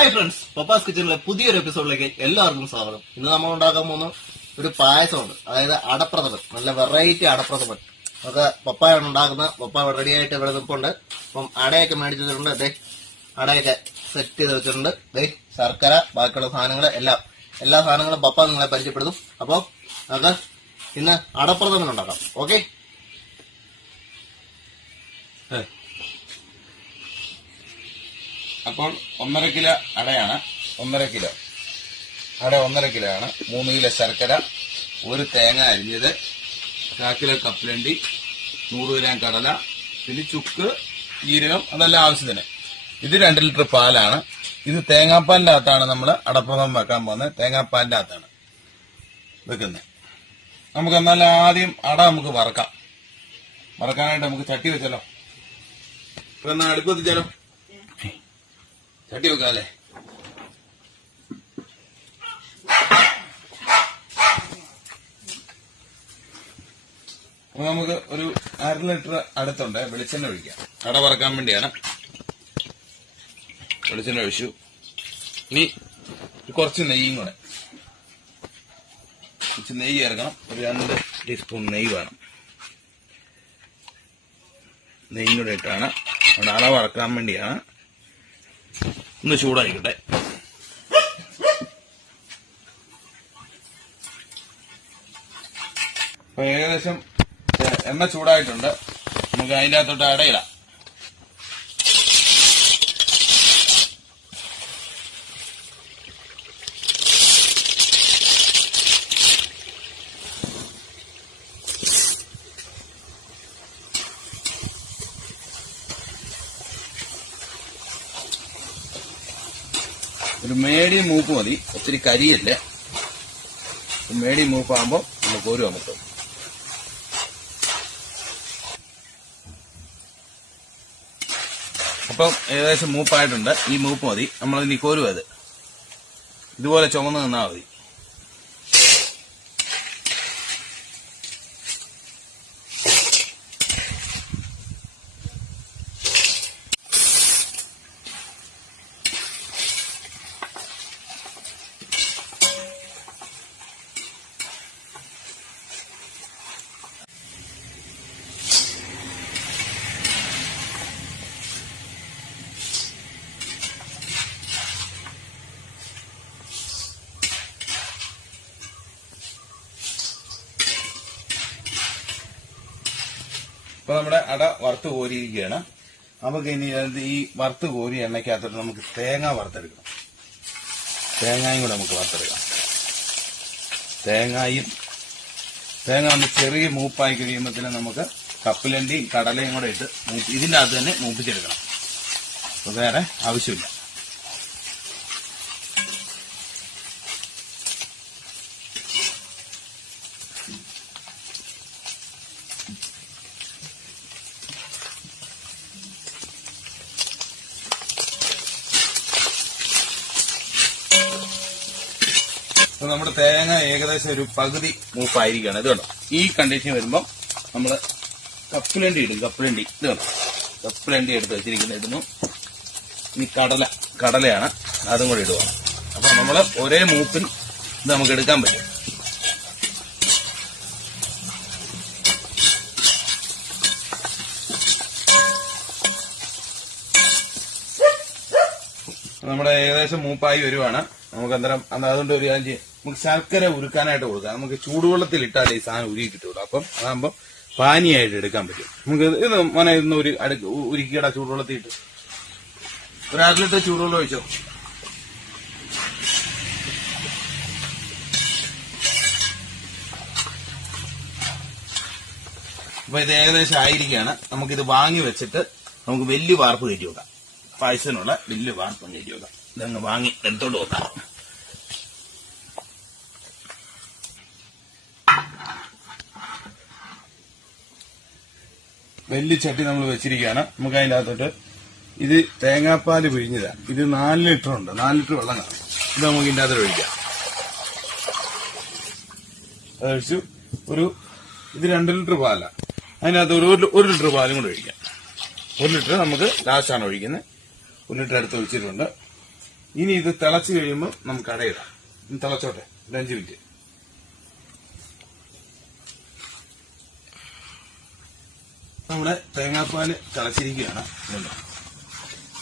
Hi friends, Pappas കിച്ചണിലെ പുതിയൊരു എപ്പിസോഡിലേക്ക് എല്ലാവർക്കും സ്വാഗതം. ഇന്ന് നമ്മൾ ഉണ്ടാക്കാൻ പോകുന്ന ഒരു പായസമുണ്ട്, അതായത് അടപ്രഥമൻ. നല്ല വെറൈറ്റി അടപ്രഥമൻ. അതൊക്കെ പപ്പായാണ് ഉണ്ടാക്കുന്നത്. പപ്പ റെഡി ആയിട്ട് ഇവിടെ നിൽപ്പുണ്ട്. അപ്പം അടയൊക്കെ മേടിച്ച് വെച്ചിട്ടുണ്ട്. അതെ, അടയൊക്കെ സെറ്റ് ചെയ്ത് വെച്ചിട്ടുണ്ട്. ദേ ശർക്കര, ബാക്കിയുള്ള സാധനങ്ങൾ എല്ലാ സാധനങ്ങളും പപ്പ നിങ്ങളെ പരിചയപ്പെടുത്തും. അപ്പോൾ നമുക്ക് ഇന്ന് അടപ്രഥമൻ ഉണ്ടാക്കാം. ഓക്കെ, അപ്പോൾ 1.5 കിലോ അടയാണ്. 1.5 കിലോ അട 1.5 കിലോ ആണ്. 3 കിലോ ശർക്കര, 1 തേങ്ങ അരിഞ്ഞത്, 1/4 കിലോ കപ്പലണ്ടി, 100 ഗ്രാം കടല, പിന്നെ ചുക്ക്, ജീരകം, അതെല്ലാം ആവശ്യത്തിന്. ഇത് 2 ലിറ്റർ പാലാണ്. ഇത് തേങ്ങാപ്പാലിന്റെ അകത്താണ് നമ്മൾ അടപ്രഥമൻ വെക്കാൻ പോകുന്നത്. തേങ്ങാപ്പാലിന്റെ അകത്താണ് വെക്കുന്നത്. നമുക്ക് എന്നാൽ ആദ്യം അട നമുക്ക് വറക്കാനായിട്ട് നമുക്ക് ചട്ടി വെച്ചാലോ. ഇപ്പൊ എന്നാ അടുപ്പ് എത്തിച്ചാലോ. ചട്ടി വെക്കാല്ലേ. നമുക്ക് ഒരു 1/2 ലിറ്റർ അടുത്തുണ്ട് വെളിച്ചെണ്ണ ഒഴിക്കാം. അട വറക്കാൻ വേണ്ടിയാണ് വെളിച്ചെണ്ണ ഒഴിച്ചു. ഇനി കുറച്ച് നെയ്യും കൂടെ, കുറച്ച് നെയ്യ് ചേർക്കണം. ഒരു 2 ടീസ്പൂൺ നെയ്യ് വേണം. നെയ്യും കൂടെ ഇട്ടാണ് അവിടെ അട വറക്കാൻ വേണ്ടിയാണ്. ഒന്ന് ചൂടായിക്കട്ടെ. അപ്പൊ ഏകദേശം എണ്ണ ചൂടായിട്ടുണ്ട്. നമുക്ക് അതിന്റെ അകത്തോട്ട് അടയിടാം. ഒരു മേടിയം മൂപ്പ് മതി, ഒത്തിരി കരിയല്ലേ. മേടിയം മൂപ്പാകുമ്പോൾ നമുക്ക് ഒരു അമർത്തും. അപ്പം ഏകദേശം മൂപ്പായിട്ടുണ്ട്. ഈ മൂപ്പ് മതി. നമ്മളിനി കോരും. അത് ഇതുപോലെ ചുമന്ന് നിന്നാൽ മതി. ഇപ്പൊ നമ്മുടെ അട വറുത്ത് കോരിയിരിക്കുകയാണ്. നമുക്ക് ഇനി ഈ വറുത്ത് കോരി എണ്ണയ്ക്കകത്തോട്ട് നമുക്ക് തേങ്ങ വറുത്തെടുക്കണം. തേങ്ങയും കൂടെ നമുക്ക് വറുത്തെടുക്കാം. തേങ്ങ ഒന്ന് ചെറിയ മൂപ്പായി കഴിയുമ്പോഴത്തേനും നമുക്ക് കപ്പലണ്ടിയും കടലയും കൂടെ ഇട്ട് ഇതിന്റെ അകത്ത് തന്നെ മൂപ്പിച്ചെടുക്കണം. അപ്പൊ വേറെ ആവശ്യമില്ല. അപ്പൊ നമ്മുടെ തേങ്ങ ഏകദേശം ഒരു പകുതി മൂപ്പായിരിക്കുകയാണ്. ഇത് കണ്ടോ, ഈ കണ്ടീഷൻ വരുമ്പോൾ നമ്മൾ കപ്പലണ്ടി ഇടും. കപ്പലണ്ടി ഇത് കണ്ടോ, കപ്പലണ്ടി എടുത്ത് വെച്ചിരിക്കുന്ന ഇടുന്നു. ഇനി കടലയാണ്, അതും കൂടി ഇടുക. അപ്പൊ നമ്മൾ ഒരേ മൂപ്പിൽ ഇത് നമുക്ക് എടുക്കാൻ പറ്റും. നമ്മുടെ ഏകദേശം മൂപ്പായി വരുവാണ്. നമുക്ക് അന്നേരം അതുകൊണ്ട് ഒരു കാര്യം ചെയ്യും, നമുക്ക് ശർക്കര ഉരുക്കാനായിട്ട് കൊടുക്കാം. നമുക്ക് ചൂടുവെള്ളത്തിൽ ഇട്ടാലേ ഈ സാധനം ഉരുക്കി കിട്ടുള്ളൂ. അപ്പം അതാകുമ്പോൾ പാനിയായിട്ട് എടുക്കാൻ പറ്റും. നമുക്ക് ഇത് മോനെ ഇന്ന് ഉരുക്കിയിടാ ചൂടുവെള്ളത്തിൽ ഇട്ട്. ഒരു 1/2 ലിറ്റർ ചൂടുവെള്ളം ഒഴിച്ചോ. അപ്പൊ ഇത് ഏകദേശം ആയിരിക്കുകയാണ്. നമുക്കിത് വാങ്ങി വെച്ചിട്ട് നമുക്ക് വലിയ വാർപ്പ് കയറ്റി വെക്കാം. പായസത്തിനുള്ള വലിയ വാർപ്പ് കയറ്റി വെക്കാം. ഇതങ്ങ് വാങ്ങി എടുത്തോണ്ട് വെക്കാം. വലിയ ചട്ടി നമ്മൾ വെച്ചിരിക്കുകയാണ്. നമുക്ക് അതിൻ്റെ അകത്തോട്ട് ഇത് തേങ്ങാപ്പാല് പിഴിഞ്ഞതാ. ഇത് 4 ലിറ്റർ ഉണ്ട്. 4 ലിറ്റർ വെള്ളം കാണും. ഇത് നമുക്ക് ഇതിൻ്റെ അകത്തോട്ട് ഒഴിക്കാം. അതൊഴിച്ചു. ഇത് 2 ലിറ്റർ പാല. അതിനകത്ത് ഒരു ലിറ്റർ പാലും കൂടെ ഒഴിക്കാം. 1 ലിറ്റർ നമുക്ക് ലാസ്റ്റാണ് ഒഴിക്കുന്നത്. 1 ലിറ്റർ അടുത്ത് ഒഴിച്ചിട്ടുണ്ട്. ഇനി ഇത് തിളച്ച് കഴിയുമ്പോൾ നമുക്ക് അടയിടാം. തിളച്ചോട്ടെ, ഒരു 5 മിനിറ്റ്. നമ്മുടെ തേങ്ങാപ്പാല് തിളച്ചിരിക്കുകയാണ്.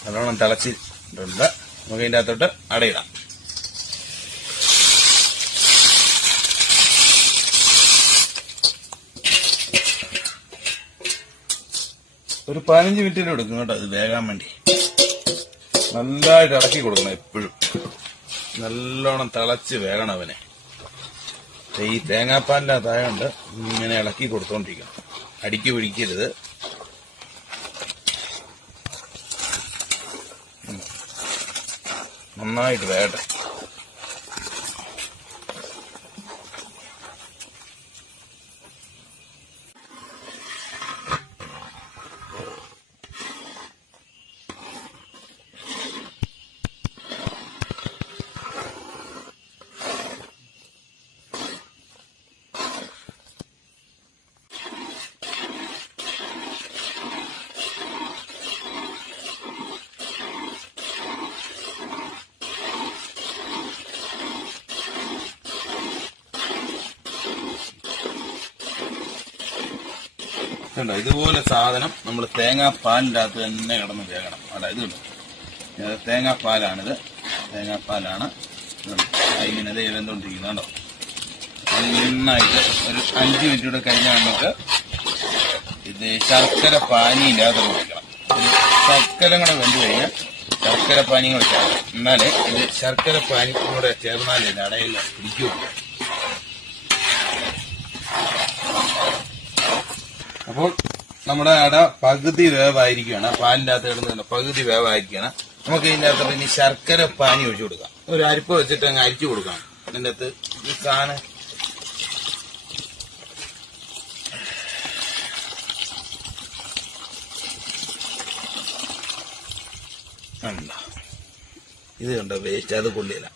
നല്ലോണം തിളച്ചിട്ടുണ്ട്. നമുക്ക് ഇതിന്റെ അകത്തോട്ട് അടയിടാം. ഒരു 15 മിനിറ്റിന് എടുക്കും കേട്ടോ ഇത് വേകാൻ വേണ്ടി. നല്ലതായിട്ട് ഇളക്കി കൊടുക്കണം എപ്പോഴും. നല്ലോണം തിളച്ച് വേകണം അവനെ. ഈ തേങ്ങാപ്പാലിന്റെ അതായോണ്ട് ഇങ്ങനെ ഇളക്കി കൊടുത്തോണ്ടിരിക്കണം. അടിക്ക് പിടിക്കരുത്. നന്നായിട്ട് വേകട്ടെ. കണ്ടോ, ഇതുപോലെ സാധനം നമ്മൾ തേങ്ങാപ്പാലിൻ്റെ അകത്ത് തന്നെ കിടന്ന് വേകണം. അല്ല ഇത് കണ്ടോ, തേങ്ങാപ്പാലാണിത്. തേങ്ങാപ്പാലാണ് ഇങ്ങനെ വെന്തുകൊണ്ടിരിക്കുന്നത്. കണ്ടോ, നന്നായിട്ട് ഒരു 5 മിനിറ്റ് കൂടെ കഴിഞ്ഞാൽ നമുക്ക് ഇത് ശർക്കര പാനിയിൻ്റെ അകത്ത് വയ്ക്കണം. ഒരു ശർക്കര കൂടെ വെന്ത് കഴിഞ്ഞാൽ ശർക്കര പാനിയും കൂടെ ചേർക്കണം. എന്നാലേ ഇത് ശർക്കര പാനി കൂടെ ചേർന്നാലേ ഇത് അടയിൽ പിടിക്കുകയുള്ളൂ. അപ്പോൾ നമ്മുടെ അട പകുതി വേവായിരിക്കുകയാണ്. പാലിന്റെ അകത്ത് കിടന്ന് പകുതി വേവായിരിക്കുകയാണ്. നമുക്ക് ഇതിന്റെ അകത്ത് ഇനി ശർക്കര പാനി ഒഴിച്ചു കൊടുക്കാം. ഒരു അരിപ്പ വെച്ചിട്ട് അങ്ങ് അരിച്ചു കൊടുക്കാം. ഇതിന്റെ അകത്ത് ഈ സാധനം ഇത് കണ്ടോ, വേസ്റ്റ്, അത് കൊള്ളില്ല.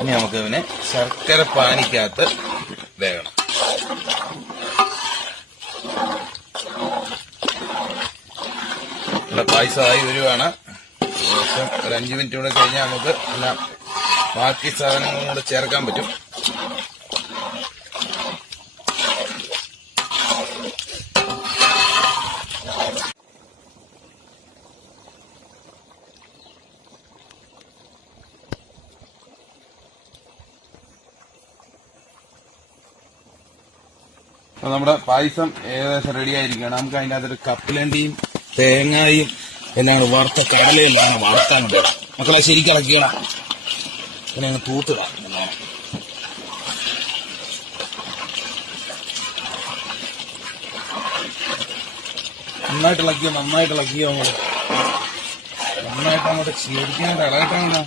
ഇനി നമുക്ക് ഇതിനെ ശർക്കര പാനിക്കകത്ത് വേകണം. ഇവിടെ പായസമായി വരുവാണ്. ഏകദേശം ഒരു 5 മിനിറ്റ് കൂടെ കഴിഞ്ഞാൽ നമുക്ക് എല്ലാം ബാക്കി സാധനങ്ങളും കൂടെ ചേർക്കാൻ പറ്റും. അപ്പൊ നമ്മുടെ പായസം ഏകദേശം റെഡി ആയിരിക്കുകയാണ്. നമുക്ക് അതിൻ്റെ അകത്തൊരു കപ്പലണ്ടിയും തേങ്ങയും എല്ലാം വറുത്ത കടലയെല്ലാം വറുക്കാനുണ്ട്. മക്കളെ ശരിക്കും ഇളക്കിയണം. പിന്നെ അങ്ങ് തൂത്തിടാം. നന്നായിട്ട് ഇളക്കിയോ അങ്ങോട്ട്. നന്നായിട്ട് അങ്ങോട്ട് ശരിക്കാനായിട്ട് ഇളകട്ടാണോ.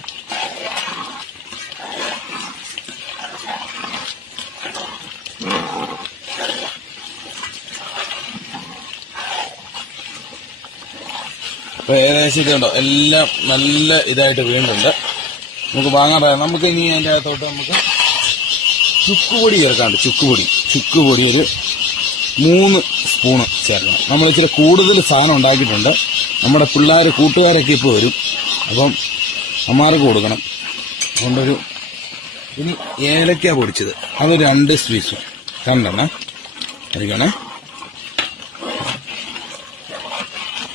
അപ്പൊ ഏകദേശം ഇതുണ്ടോ, എല്ലാം നല്ല ഇതായിട്ട് വീണ്ടുണ്ട്. നമുക്ക് വാങ്ങാൻ നമുക്ക് ഇനി അതിൻ്റെ അകത്തോട്ട് നമുക്ക് ചുക്കുപൊടി ചേർക്കാണ്ട്. ചുക്കുപൊടി ഒരു 3 സ്പൂണ് ചേർക്കണം. നമ്മൾ ഇച്ചിരി കൂടുതൽ സാധനം ഉണ്ടാക്കിയിട്ടുണ്ട്. നമ്മുടെ പിള്ളേർ കൂട്ടുകാരൊക്കെ ഇപ്പോൾ വരും. അപ്പം അമ്മാർക്ക് കൊടുക്കണം. അതുകൊണ്ടൊരു ഇനി ഏലക്ക പൊടിച്ചത് അത് 2 പീസും 2 ആയിരിക്കണേ.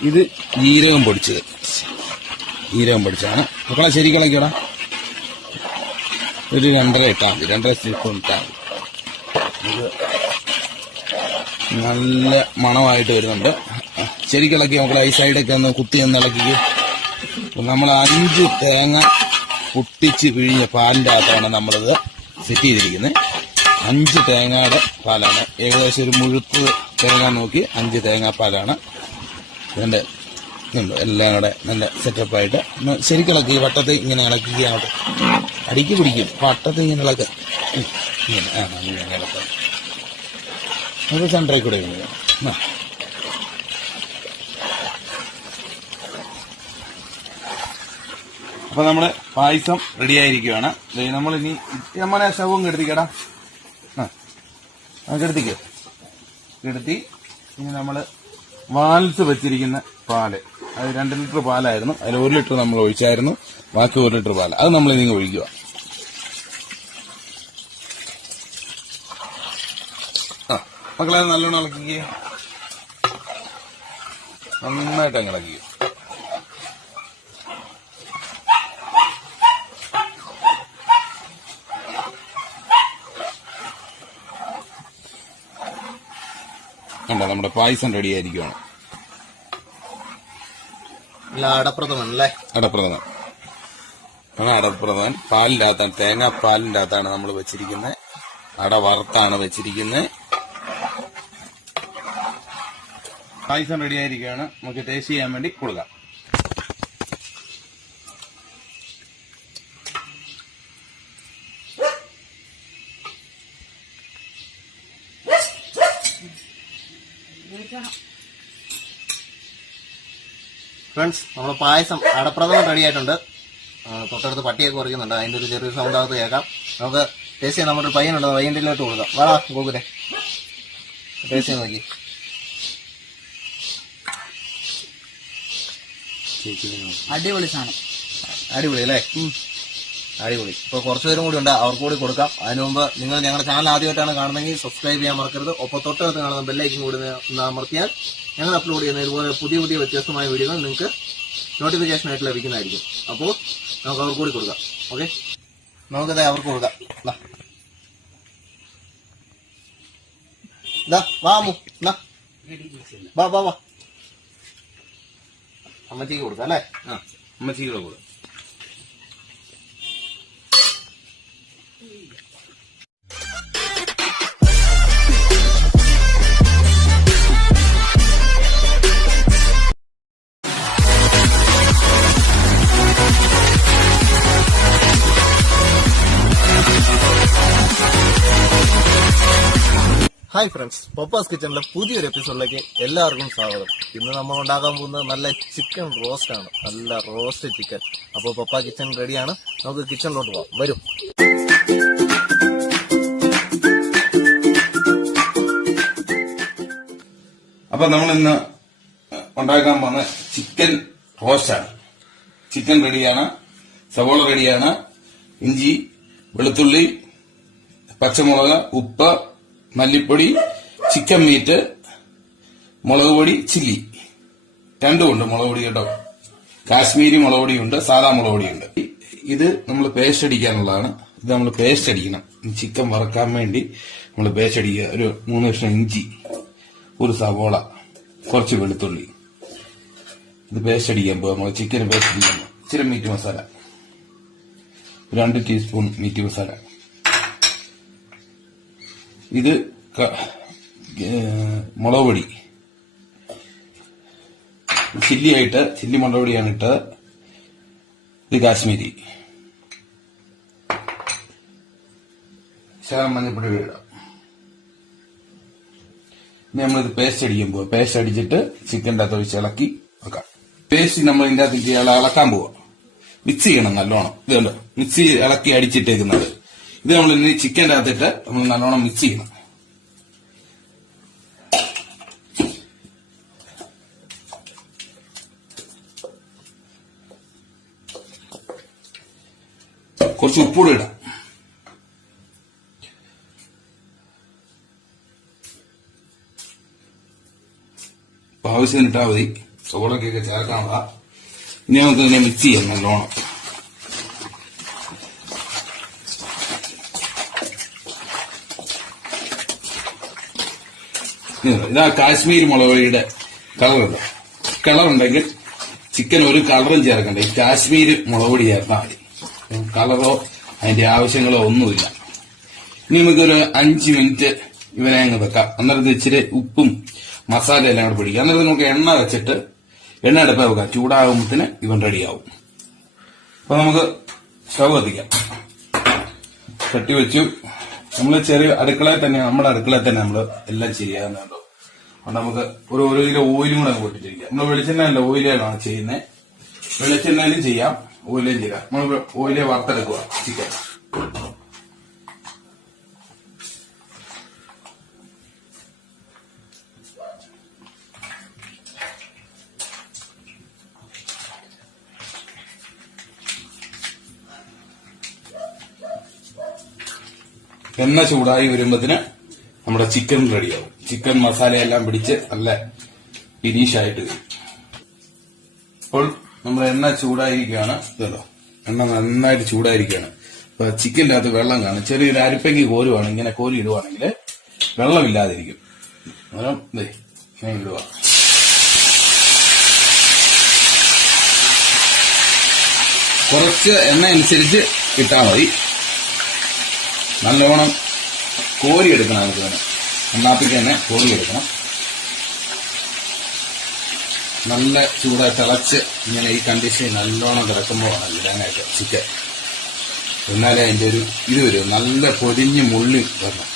ഇത് ജീരകം പൊടിച്ചതാണ്. മക്കളെ ശരിക്കും ഇളക്കിയടാ. ഒരു 2.5 ഇട്ടാൽ മതി. 2.5 സ്പൂൺ ഇട്ടാൽ മതി. ഇത് നല്ല മണമായിട്ട് വരുന്നുണ്ട്. ശരിക്കും ഇളക്കി മക്കളെ. ഈ സൈഡൊക്കെ ഒന്ന് കുത്തി ഒന്ന് ഇളക്കി. നമ്മൾ 5 തേങ്ങ പൊട്ടിച്ച് പിഴിഞ്ഞ പാലിൻ്റെ അകത്താണ് നമ്മളിത് സെറ്റ് ചെയ്തിരിക്കുന്നത്. 5 തേങ്ങയുടെ പാലാണ്. ഏകദേശം ഒരു മുഴുത്ത് തേങ്ങ നോക്കി 5 തേങ്ങാപ്പാലാണ്. ഇതിൻ്റെ എല്ലാം കൂടെ നല്ല സെറ്റപ്പായിട്ട് ശരിക്കും ഇളക്കി. വട്ടത്തിൽ ഇങ്ങനെ ഇളക്കുക. അങ്ങോട്ട് അടിക്ക് പിടിക്കും. വട്ടത്തിൽ ഇങ്ങനെ ഇളക്കുക. ഇങ്ങനെ ഇളക്കുക. അത് സെൻറ്ററിൽ കൂടെ അപ്പൊ നമ്മുടെ പായസം റെഡി ആയിരിക്കുകയാണ്. നമ്മളിനി നമ്മളെ ശവം കെടുത്തിക്കടാ. കെടുത്തി ഇനി നമ്മള് വാൽസ് വെച്ചിരിക്കുന്ന പാല് അത് 2 ലിറ്റർ പാലായിരുന്നു. അതിൽ 1 ലിറ്റർ നമ്മൾ ഒഴിച്ചായിരുന്നു. ബാക്കി 1 ലിറ്റർ പാൽ അത് നമ്മൾ ഇതിന് ഒഴിക്കുക. മക്കളെ നല്ലോണം ഇളക്കിക്കുക, നന്നായിട്ട് അങ്ങ് ഇളക്കിക്കുക. കണ്ടോ നമ്മുടെ പായസം റെഡി ആയിരിക്കുവാണ്. അടപ്രഥമൻ അടപ്രഥമൻ അടപ്രഥമൻ പാലിന്റെ അകത്താണ്, തേങ്ങാപ്പാലിന്റെ അകത്താണ് നമ്മൾ വെച്ചിരിക്കുന്നത്. അട വറുത്താണ് വെച്ചിരിക്കുന്നത്. പായസം റെഡി ആയിരിക്കുകയാണ്. നമുക്ക് ടേസ്റ്റ് ചെയ്യാൻ വേണ്ടി കൊടുക്കാം. ഫ്രണ്ട്സ്, നമ്മുടെ പായസം അടപ്രഥമൻ റെഡി ആയിട്ടുണ്ട്. തൊട്ടടുത്ത് പട്ടിയൊക്കെ കുറയ്ക്കുന്നുണ്ട്, അതിന്റെ ഒരു ചെറിയ സൗണ്ട് അകത്ത് കേൾക്കാം. നമുക്ക് ടേസ്റ്റ് ചെയ്യാൻ നമ്മുടെ ഒരു പയ്യനുണ്ട്, പയ്യൻ്റെയിലോട്ട് കൊടുക്കാം. വാടാ ഗോകുലെ, ടേസ്റ്റ് ചെയ്യാൻ നോക്കി. അടിപൊളി സാധനം, അടിപൊളി അല്ലേ? അടിപൊളി. ഇപ്പൊ കുറച്ചുപേരും കൂടി ഉണ്ട്, അവർക്ക് കൂടി കൊടുക്കാം. അതിനു മുമ്പ് നിങ്ങൾ ഞങ്ങളുടെ ചാനൽ ആദ്യമായിട്ടാണ് കാണുന്നതെങ്കിൽ സബ്സ്ക്രൈബ് ചെയ്യാൻ മറക്കരുത്. ഒപ്പം തൊട്ടടുത്ത് കാണുന്ന ബെല്ലൈക്കൻ കൂടി അമർത്തിയാൽ ഞങ്ങൾ അപ്ലോഡ് ചെയ്യുന്ന ഇതുപോലെ പുതിയ പുതിയ വ്യത്യസ്തമായ വീഡിയോകൾ നിങ്ങൾക്ക് നോട്ടിഫിക്കേഷൻ ആയിട്ട് ലഭിക്കുന്നതായിരിക്കും. അപ്പോൾ നമുക്ക് അവർക്ക് കൂടി കൊടുക്കാം. ഓക്കെ, നമുക്കത് അവർക്ക് കൊടുക്കാം. വാ വാ വാ, അമ്മച്ചിക്ക് കൊടുക്കാം അല്ലേ? അമ്മച്ചിക്ക് കൊടുക്കാം. ഹായ് ഫ്രണ്ട്സ്, പപ്പാസ് കിച്ചണിലെ പുതിയൊരു എപ്പിസോഡിലേക്ക് എല്ലാവർക്കും സ്വാഗതം. ഇന്ന് നമ്മൾ ഉണ്ടാക്കാൻ പോകുന്നത് നല്ല ചിക്കൻ റോസ്റ്റ് ആണ്, നല്ല റോസ്റ്റ് ചിക്കൻ. അപ്പോൾ പപ്പ കിച്ചൺ റെഡിയാണ്, നമുക്ക് കിച്ചണിലോട്ട് പോകാം. വരും. അപ്പൊ നമ്മൾ ഇന്ന് ഉണ്ടാക്കാൻ പോകുന്ന ചിക്കൻ റോസ്റ്റാണ്. ചിക്കൻ റെഡിയാണ്, സവോള റെഡിയാണ്, ഇഞ്ചി, വെളുത്തുള്ളി, പച്ചമുളക്, ഉപ്പ്, മല്ലിപ്പൊടി, ചിക്കൻ മീറ്റ്, മുളക് പൊടി, ചില്ലി രണ്ടുമുണ്ട്. മുളക് പൊടി കേട്ടോ, കാശ്മീരി മുളക് പൊടിയുണ്ട്, സാധാ മുളക് പൊടിയുണ്ട്. ഇത് നമ്മൾ പേസ്റ്റ് അടിക്കാനുള്ളതാണ്. ഇത് നമ്മൾ പേസ്റ്റ് അടിക്കണം. ചിക്കൻ വറക്കാൻ വേണ്ടി നമ്മൾ പേസ്റ്റ് അടിക്കുക. ഒരു 3 കഷ്ണം ഇഞ്ചി, ഒരു സവോള, കുറച്ച് വെളുത്തുള്ളി. ഇത് പേസ്റ്റ് അടിക്കാൻ പോകും. നമ്മൾ ചിക്കൻ പേസ്റ്റ് അടിക്കാൻ പോകും. ഇച്ചിരി meat masala, 2 teaspoon meat masala. ഇത് മുളക് പൊടി, ചില്ലി ആയിട്ട് ചില്ലി മുളക് പൊടിയാണ് ഇട്ടത്. ഇത് കാശ്മീരി, ശകലം മഞ്ഞപ്പൊടി ഇടാം. ഇനി നമ്മളിത് പേസ്റ്റ് അടിക്കാൻ പോവാം. പേസ്റ്റ് അടിച്ചിട്ട് ചിക്കൻ്റെ അകത്ത് ഒഴിച്ച് ഇളക്കി വെക്കാം. പേസ്റ്റ് നമ്മൾ ഇതിന്റെ അകത്ത് ഇളക്കാൻ പോവാം. മിക്സ് ചെയ്യണം നല്ലോണം. ഇതുണ്ട് മിക്സ് ഇളക്കി അടിച്ചിട്ടേക്കുന്നത്. ഇത് നമ്മൾ ഇനി ചിക്കൻ്റെ അകത്തിട്ട് നമ്മൾ നല്ലോണം മിക്സ് ചെയ്യണം. കുറച്ച് ഉപ്പൂടെ ഇടാം. ആവശ്യത്തിന് ഇട്ടാൽ മതി. സവോളക്കൊക്കെ ചേർക്കാനുള്ള. ഇനി നമുക്ക് ഇതിനെ മിക്സ് ചെയ്യാം നല്ലോണം. ഇതാ കാശ്മീരി മുളക് പൊടിയുടെ കളറുണ്ട്. കളറുണ്ടെങ്കിൽ ചിക്കൻ ഒരു കളറും ചേർക്കണ്ട. ഈ കാശ്മീരി മുളക് പൊടി ചേർത്താൽ മതി. കളറോ അതിന്റെ ആവശ്യങ്ങളോ ഒന്നുമില്ല. ഇനി നമുക്കൊരു 5 മിനിറ്റ് ഇവനെ അങ്ങ് വെക്കാം. അന്നേരത്ത് ഇച്ചിരി ഉപ്പും മസാല എല്ലാം കൂടെ പിടിക്കുക. അന്നേരത്ത് നമുക്ക് എണ്ണ വെച്ചിട്ട് എണ്ണ അടുപ്പ് വെക്കാം. ചൂടാകുമ്പത്തിന് ഇവൻ റെഡിയാവും. അപ്പൊ നമുക്ക് സ്റ്റവ് കത്തിക്കാം. ചട്ടി വെച്ചു. നമ്മൾ ചെറിയ അടുക്കളയിൽ തന്നെ, നമ്മുടെ അടുക്കളയിൽ തന്നെ നമ്മൾ എല്ലാം ശരിയാകുന്നുണ്ടോ. അതുകൊണ്ട് നമുക്ക് ഒരു കിലോ ഓയിലും കൂടെ അങ്ങ് പൊട്ടിച്ചിരിക്കാം. നമ്മൾ വെളിച്ചെണ്ണയല്ല ഓയിലാണ് ചെയ്യുന്നത്. വെളിച്ചെണ്ണയിലും ചെയ്യാം, ഓയിലും ചെയ്യാം. നമ്മൾ ഓയിലെ വറുത്തെടുക്കുക ചിക്കൻ. എണ്ണ ചൂടായി വരുമ്പത്തിന് നമ്മുടെ ചിക്കൻ റെഡിയാവും. ചിക്കൻ മസാലയെല്ലാം പിടിച്ച് നല്ല ഫിനിഷായിട്ട് വരും. അപ്പോൾ നമ്മുടെ എണ്ണ ചൂടായിരിക്കുകയാണ്. ഇതല്ലോ, എണ്ണ നന്നായിട്ട് ചൂടായിരിക്കുകയാണ്. അപ്പൊ ചിക്കൻ്റെ അകത്ത് വെള്ളം കാണും. ചെറിയൊരു അരിപ്പയ്ക്ക് കോരുവാണ്. ഇങ്ങനെ കോരി ഇടുവാണെങ്കിൽ വെള്ളമില്ലാതിരിക്കും. അന്നേരം ഇങ്ങനെ ഇടുക. കുറച്ച് എണ്ണ അനുസരിച്ച് ഇട്ടാൽ മതി. നല്ലോണം കോരിയെടുക്കണം. നമുക്ക് തന്നെ എണ്ണാപ്പിക്ക് തന്നെ കോരിയെടുക്കണം. നല്ല ചൂടായി തിളച്ച് ഇങ്ങനെ ഈ കണ്ടീഷൻ നല്ലോണം കിടക്കുമ്പോഴാണ് ഇടാനായിട്ട് ചിക്കൻ. എന്നാലേ അതിന്റെ ഒരു ഇത് വരും, നല്ല പൊരിഞ്ഞ് മുള്ളി വരണം.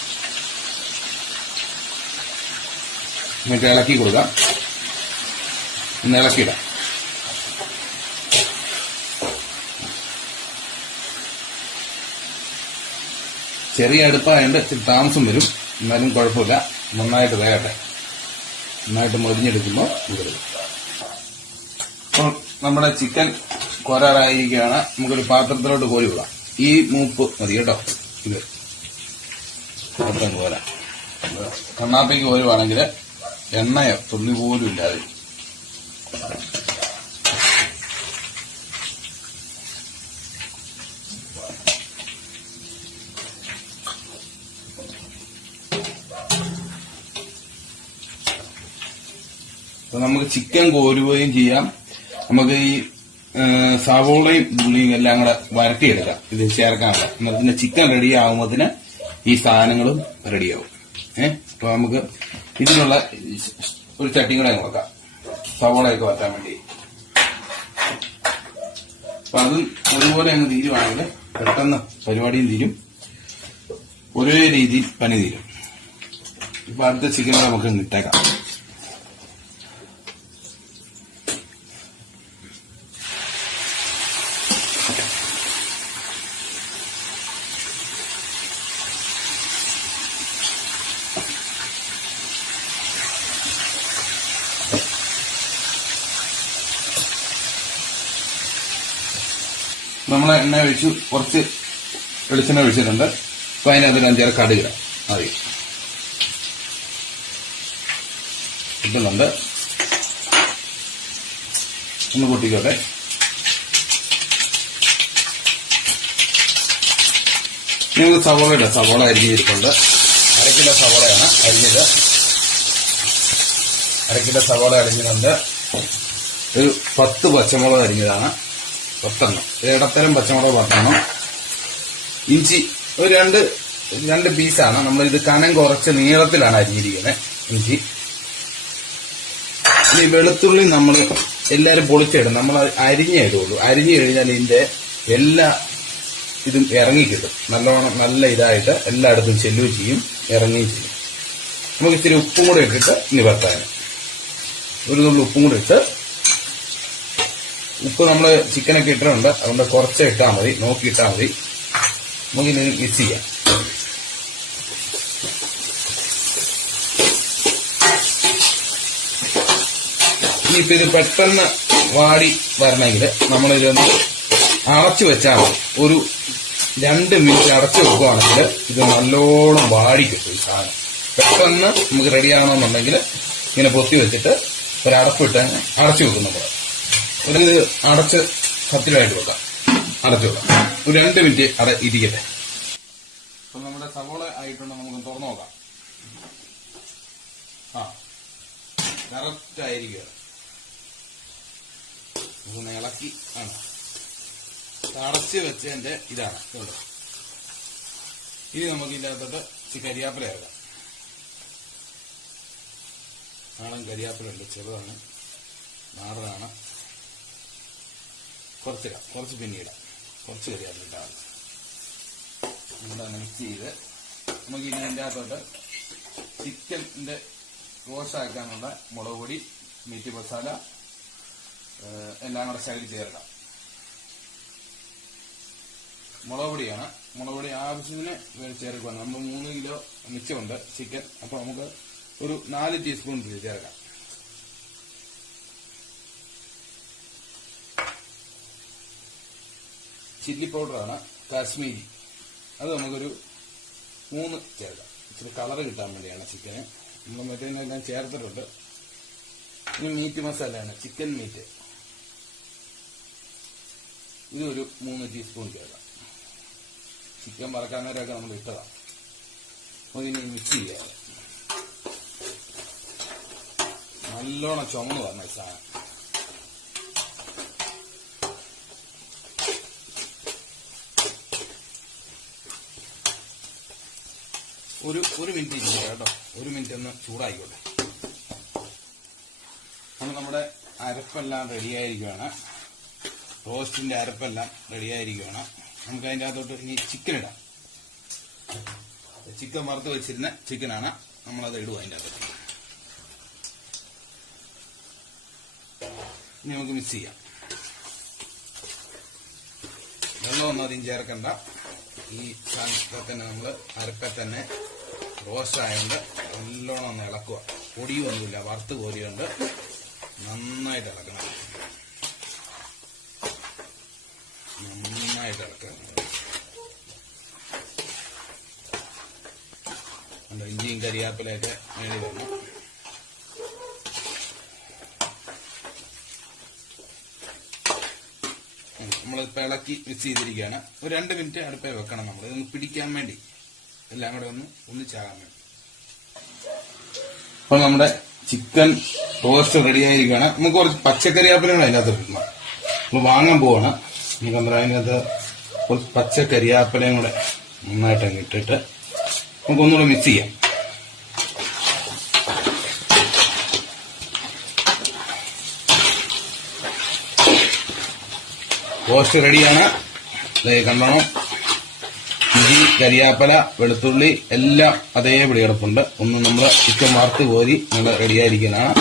നമുക്ക് ഇളക്കി കൊടുക്കാം. ഒന്ന് ഇളക്കിയിടാം. ചെറിയ അടുപ്പായതുകൊണ്ട് ഇച്ചിരി താമസം വരും. എന്നാലും കുഴപ്പമില്ല, നന്നായിട്ട് വേകട്ടെ. നന്നായിട്ട് മൊരിഞ്ഞെടുക്കുമ്പോൾ വിടരുത്. അപ്പോൾ നമ്മുടെ ചിക്കൻ കൊരാറായിരിക്കുകയാണ്. നമുക്കൊരു പാത്രത്തിലോട്ട് കോരി വിടാം. ഈ മൂപ്പ് മതി കേട്ടോ. ഇത് പാത്രം കോര കണ്ണാപ്പിക്ക് കോരുവാണെങ്കിൽ എണ്ണയോ തുള്ളി പോലും ഇല്ലാതെ. നമുക്ക് ചിക്കൻ കോരുകയും ചെയ്യാം. നമുക്ക് ഈ സവോളയും ഉള്ളിയും എല്ലാം കൂടെ വരട്ടിയെടുക്കാം. ഇത് ചേർക്കാനുള്ള പിന്നെ ചിക്കൻ റെഡി ആകുമ്പോഴത്തിന് ഈ സാധനങ്ങളും റെഡിയാവും. അപ്പൊ നമുക്ക് ഇതിനുള്ള ഒരു ചട്ടിയും കൂടെ നോക്കാം, സവോളയൊക്കെ വറ്റാൻ വേണ്ടി. അപ്പൊ അതും ഒരുപോലെ അങ്ങ് തീരുവാണെങ്കിൽ പെട്ടെന്ന് പരിപാടിയും തീരും, ഒരേ രീതിയിൽ പണി തീരും. ഇപ്പൊ അടുത്ത ചിക്കൻ നമുക്ക് ഇട്ടേക്കാം. നമ്മളെ എണ്ണ ഒഴിച്ചു, കുറച്ച് വെളിച്ചെണ്ണ ഒഴിച്ചിട്ടുണ്ട്. അപ്പൊ അതിനകത്ത് 5-6 കടുക് മതി ഇട്ടുന്നുണ്ട്. ഒന്ന് പൊട്ടിക്കോട്ടെ. നിങ്ങൾക്ക് സവോള ഇടാം. സവോള അരിഞ്ഞിരിപ്പുണ്ട്. 1/2 കിലോ സവോളയാണ് അരിഞ്ഞത്. 1/2 കിലോ സവോള അരിഞ്ഞിട്ടുണ്ട്. ഒരു 10 പച്ചമുളക് അരിഞ്ഞതാണ്, 10 ഇടത്തരം പച്ചമുളക് 10. ഇഞ്ചി ഒരു രണ്ട് പീസാണ്. നമ്മളിത് കനം കുറച്ച് നീളത്തിലാണ് അരിഞ്ഞിരിക്കുന്നത് ഇഞ്ചി. ഈ വെളുത്തുള്ളി നമ്മൾ എല്ലാവരും പൊളിച്ചിടും, നമ്മൾ അരിഞ്ഞേ ഇടുള്ളൂ. അരിഞ്ഞു കഴിഞ്ഞാൽ ഇതിന്റെ എല്ലാ ഇതും ഇറങ്ങിക്കിട്ടും. നല്ലോണം നല്ല ഇതായിട്ട് എല്ലായിടത്തും ചെല്ലുകയും ചെയ്യും, ഇറങ്ങുകയും ചെയ്യും. നമുക്ക് ഇത്തിരി ഉപ്പും കൂടെ ഇട്ടിട്ട് നിവർത്താൻ, ഒരു നുള്ളി ഉപ്പും കൂടെ ഇട്ട്, ഉപ്പ് നമ്മൾ ചിക്കനൊക്കെ ഇട്ടിട്ടുണ്ട്, അതുകൊണ്ട് കുറച്ച് ഇട്ടാൽ മതി, നോക്കി ഇട്ടാൽ മതി. നമുക്കിത് മിക്സ് ചെയ്യാം. ഇനിയിപ്പോ ഇത് പെട്ടെന്ന് വാടി വരണമെങ്കിൽ നമ്മളിതൊന്ന് അടച്ചു വെച്ചാൽ മതി. ഒരു 2 മിനിറ്റ് അടച്ചു വെക്കുകയാണെങ്കിൽ ഇത് നല്ലോണം വാടി കിട്ടും. ഈ സാധനം പെട്ടെന്ന് നമുക്ക് റെഡിയാകണമെന്നുണ്ടെങ്കിൽ ഇങ്ങനെ പൊത്തി വെച്ചിട്ട് ഒരടപ്പിട്ട് അടച്ചു വെക്കും. നമ്മൾ ഒരു അടച്ച് കത്തിലായിട്ട് വെക്കാം, അടച്ചു വെക്കാം. ഒരു 2 മിനിറ്റ് ഇരിക്കട്ടെ. അപ്പൊ നമ്മുടെ സവോള ആയിട്ടുണ്ട്, നമുക്ക് തുറന്നു നോക്കാം. കറക്റ്റ് ആയിരിക്കുക. ഒന്ന് ഇളക്കി ആണ് അടച്ച് വെച്ചതിന്റെ ഇതാണ്. ഇനി നമുക്ക് ഇതിനകത്തോട്ട് കരിയാപ്പില ഇറക്കാം. നാടൻ കരിയാപ്പില ഉണ്ട്, ചെറുതാണ്, നാടനാണ്. കുറച്ച് പിന്നീടാം, കുറച്ച് കരിയാപ്പില ഇട്ടാൽ നമ്മുടെ മിക്സ് ചെയ്ത് നമുക്ക് ഇനി അതിൻ്റെ അകത്തോട്ട് ചിക്കൻ്റെ റോസ്റ്റാക്കാനുള്ള മുളക് പൊടി, മീറ്റ് മസാല എല്ലാം കൂടെ ശകലം ചേർക്കാം. മുളക് പൊടിയാണ്, മുളക് പൊടി ആവശ്യത്തിന് ചേർക്കുകയാണ്. നമ്മൾ 3 കിലോ മിച്ചമുണ്ട് ചിക്കൻ, അപ്പൊ നമുക്ക് ഒരു 4 ടീസ്പൂൺ ചേർക്കാം. ചില്ലി പൗഡറാണ്, കാശ്മീരി, അത് നമുക്കൊരു 3 ചേർക്കാം. ഇച്ചിരി കളറ് കിട്ടാൻ വേണ്ടിയാണ് ചിക്കന്. നമ്മൾ മറ്റേതെല്ലാം ചേർത്തിട്ടുണ്ട്. ഇനി മീറ്റ് മസാലയാണ്, ചിക്കൻ മീറ്റ്. ഇതൊരു 3 ടീസ്പൂൺ ചേർക്കാം. ചിക്കൻ വറക്കാൻ നേരമൊക്കെ നമ്മൾ ഇട്ടതാണ്. അതിനി മിക്സ് ചെയ്യാം. നല്ലോണം ചുമന്ന് വരണം ഈ സാധനം. ഒരു മിനിറ്റ് ഇരിക്കുക കേട്ടോ. 1 മിനിറ്റ് ഒന്ന് ചൂടായിക്കോട്ടെ. നമ്മുടെ അരപ്പെല്ലാം റെഡിയായിരിക്കുകയാണ്. റോസ്റ്റിന്റെ അരപ്പെല്ലാം റെഡിയായിരിക്കുകയാണ്. നമുക്ക് അതിൻ്റെ അകത്തോട്ട് ഇനി ചിക്കൻ ഇടാം. ചിക്കൻ വറുത്ത് വെച്ചിരുന്ന ചിക്കനാണ്, നമ്മളത് ഇടുക അതിൻ്റെ അകത്തോട്ട്. ഇനി നമുക്ക് മിക്സ് ചെയ്യാം. വെള്ളമൊന്നും അധികം ചേർക്കണ്ട. ഈ സാധനത്തെ തന്നെ നമ്മൾ അരപ്പെ തന്നെ റോസ്റ്റ് ആയതുകൊണ്ട് നല്ലോണം ഒന്ന് ഇളക്കുക. പൊടിയൊന്നുമില്ല, വറുത്ത് കോരിയുണ്ട്. നന്നായിട്ട് ഇളക്കണം. നന്നായിട്ട് ഇളക്കണം. ഇഞ്ചിയും കരിയാപ്പിലൊക്കെ മേടി വരണം. നമ്മളിപ്പോൾ ഇളക്കി മിക്സ് ചെയ്തിരിക്കുകയാണ്. ഒരു 2 മിനിറ്റ് അടുപ്പേ വെക്കണം. നമ്മൾ ഇതൊന്ന് പിടിക്കാൻ വേണ്ടി, എല്ലാം കൂടെ ഒന്ന് ഒന്നിച്ചാകാൻ വേണ്ടി. അപ്പോൾ നമ്മുടെ ചിക്കൻ റോസ്റ്റ് റെഡിയായിരിക്കുകയാണ്. നമുക്ക് കുറച്ച് പച്ചക്കറിയാപ്പിലാണ് അതിനകത്ത് ഇടണം. നമ്മൾ വാങ്ങാൻ പോവാണ്. നമുക്ക് നമ്മുടെ അതിനകത്ത് കുറച്ച് പച്ചക്കറിയാപ്പിലയും കൂടെ നന്നായിട്ട് അങ്ങ് ഇട്ടിട്ട് നമുക്കൊന്നുകൂടെ മിക്സ് ചെയ്യാം. റോസ്റ്റ് റെഡിയാണ്. കണ്ടോണം, ഇഞ്ചി, കരിയാപ്പല, വെളുത്തുള്ളി എല്ലാം അതേപടി കിടപ്പുണ്ട്. ഒന്ന് നമ്മൾ ചിക്കൻ വറുത്ത് കോരി നമ്മൾ റെഡിയായിരിക്കുന്നതാണ്.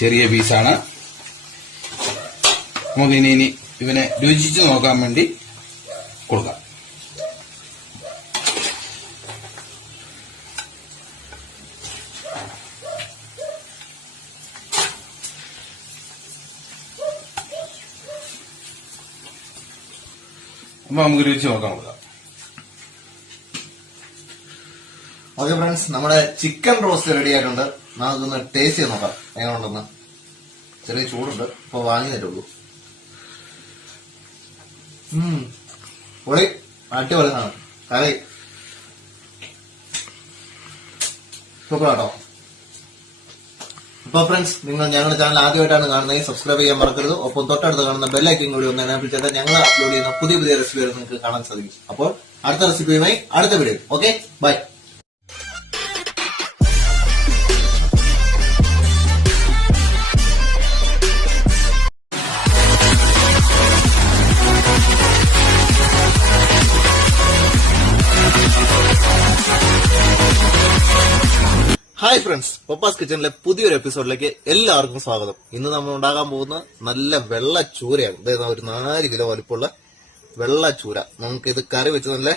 ചെറിയ പീസാണ്. നമുക്ക് ഇനി ഇവനെ രുചിച്ച് നോക്കാൻ വേണ്ടി കൊടുക്കാം. അപ്പൊ നമുക്ക് രുചിച്ച് നോക്കാൻ കൊടുക്കാം. ഓക്കെ ഫ്രണ്ട്സ്, നമ്മുടെ ചിക്കൻ റോസ്റ്റ് റെഡി ആയിട്ടുണ്ട്. നമുക്കൊന്ന് ടേസ്റ്റ് ചെയ്ത് നോക്കാം എങ്ങനെയുണ്ടെന്ന്. ചെറിയ ചൂടുണ്ട്, ഇപ്പൊ വാങ്ങി തരുള്ളൂ. പൊളി, അടിപൊളി സാധനം. കറി സൂപ്പറാട്ടോ. അപ്പൊ ഫ്രണ്ട്സ്, നിങ്ങൾ ഞങ്ങളുടെ ചാനൽ ആദ്യമായിട്ടാണ് കാണുന്നത്, സബ്സ്ക്രൈബ് ചെയ്യാൻ മറക്കരുത്. ഒപ്പം തൊട്ടടുത്ത് കാണുന്ന ബെല്ലൈക്കൻ കൂടി ഒന്ന് എനേബിൾ ചെയ്താൽ ഞങ്ങൾ അപ്ലോഡ് ചെയ്യുന്ന പുതിയ പുതിയ റെസിപ്പികൾ നിങ്ങൾക്ക് കാണാൻ സാധിക്കും. അപ്പോൾ അടുത്ത റെസിപ്പിയുമായി അടുത്ത video. Okay, bye. Hi friends, Pappas കിച്ചണിലെ പുതിയൊരു എപ്പിസോഡിലേക്ക് എല്ലാവർക്കും സ്വാഗതം. ഇന്ന് നമ്മൾ ഉണ്ടാക്കാൻ പോകുന്ന നല്ല വെള്ള ചൂരയാണ്. അതായത് ഒരു 4 കിലോ വലിപ്പമുള്ള വെള്ള ചൂര. നമുക്ക് ഇത് കറി വെച്ച് നല്ല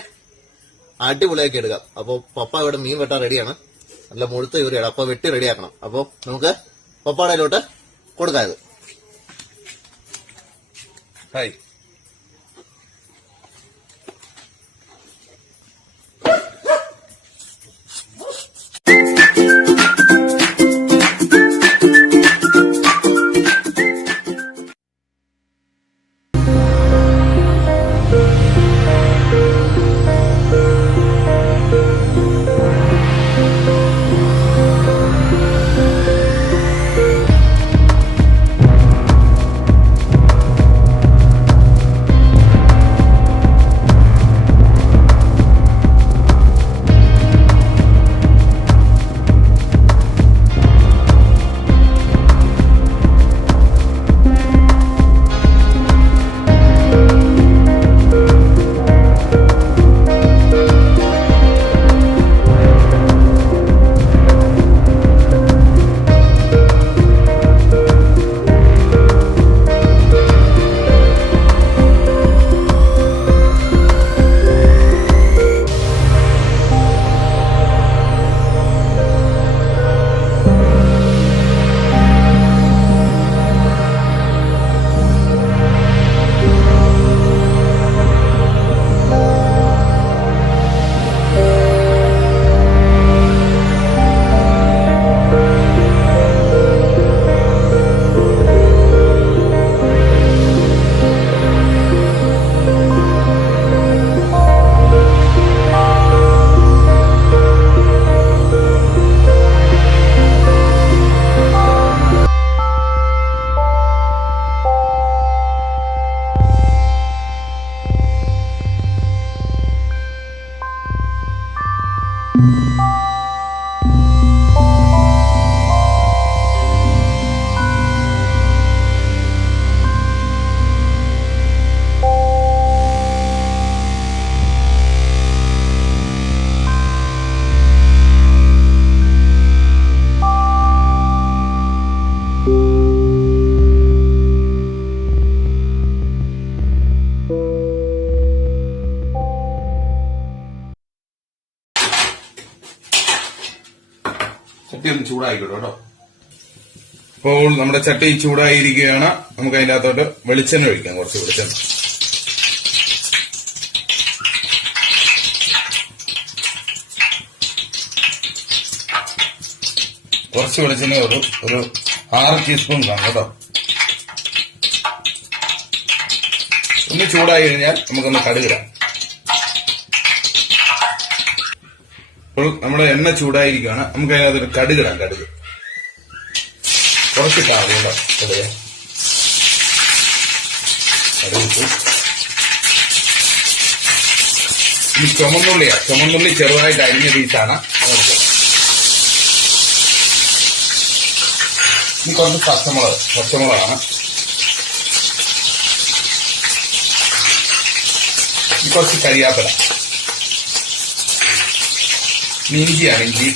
അടിപൊളിയാക്കി എടുക്കാം. അപ്പൊ പപ്പ ഇവിടെ മീൻ വെട്ടാൻ റെഡിയാണ്. നല്ല മുഴുത്ത ചൂരയാണ്. അപ്പൊ വെട്ടി റെഡിയാക്കണം. അപ്പൊ നമുക്ക് പപ്പാടയിലോട്ട് കൊടുക്കാം ഇത്. ഹായ്. ചട്ടി ഒന്ന് ചൂടായിക്കോട്ടെ കേട്ടോ. അപ്പോൾ നമ്മുടെ ചട്ടി ചൂടായിരിക്കുകയാണ്. നമുക്ക് അതിന്റെ അകത്തോട്ട് വെളിച്ചെണ്ണ ഒഴിക്കാം. കുറച്ച് വെളിച്ചെണ്ണ. കുറച്ച് വെളിച്ചെണ്ണ ഒരു 6 ടീസ്പൂൺ കാണും കേട്ടോ. ഒന്ന് ചൂടായി കഴിഞ്ഞാൽ നമുക്കൊന്ന് കടുകിടാം. അപ്പോൾ നമ്മുടെ എണ്ണ ചൂടായിരിക്കുകയാണ്. നമുക്ക് അതിനകത്തൊരു കടുകിടാം. കടുക് കുറച്ചിട്ടാ മതി കേട്ടോ. കടുകിട്ടു. ഇനി ചുമന്നുള്ളി ചെറുതായിട്ട് അരിഞ്ഞ പീസാണ്. ഇനി കുറച്ച് പച്ചമുളകാണ്. ഇനി കുറച്ച് കരിയാപ്പില. ഇഞ്ചിയാണ്. ഇഞ്ചി.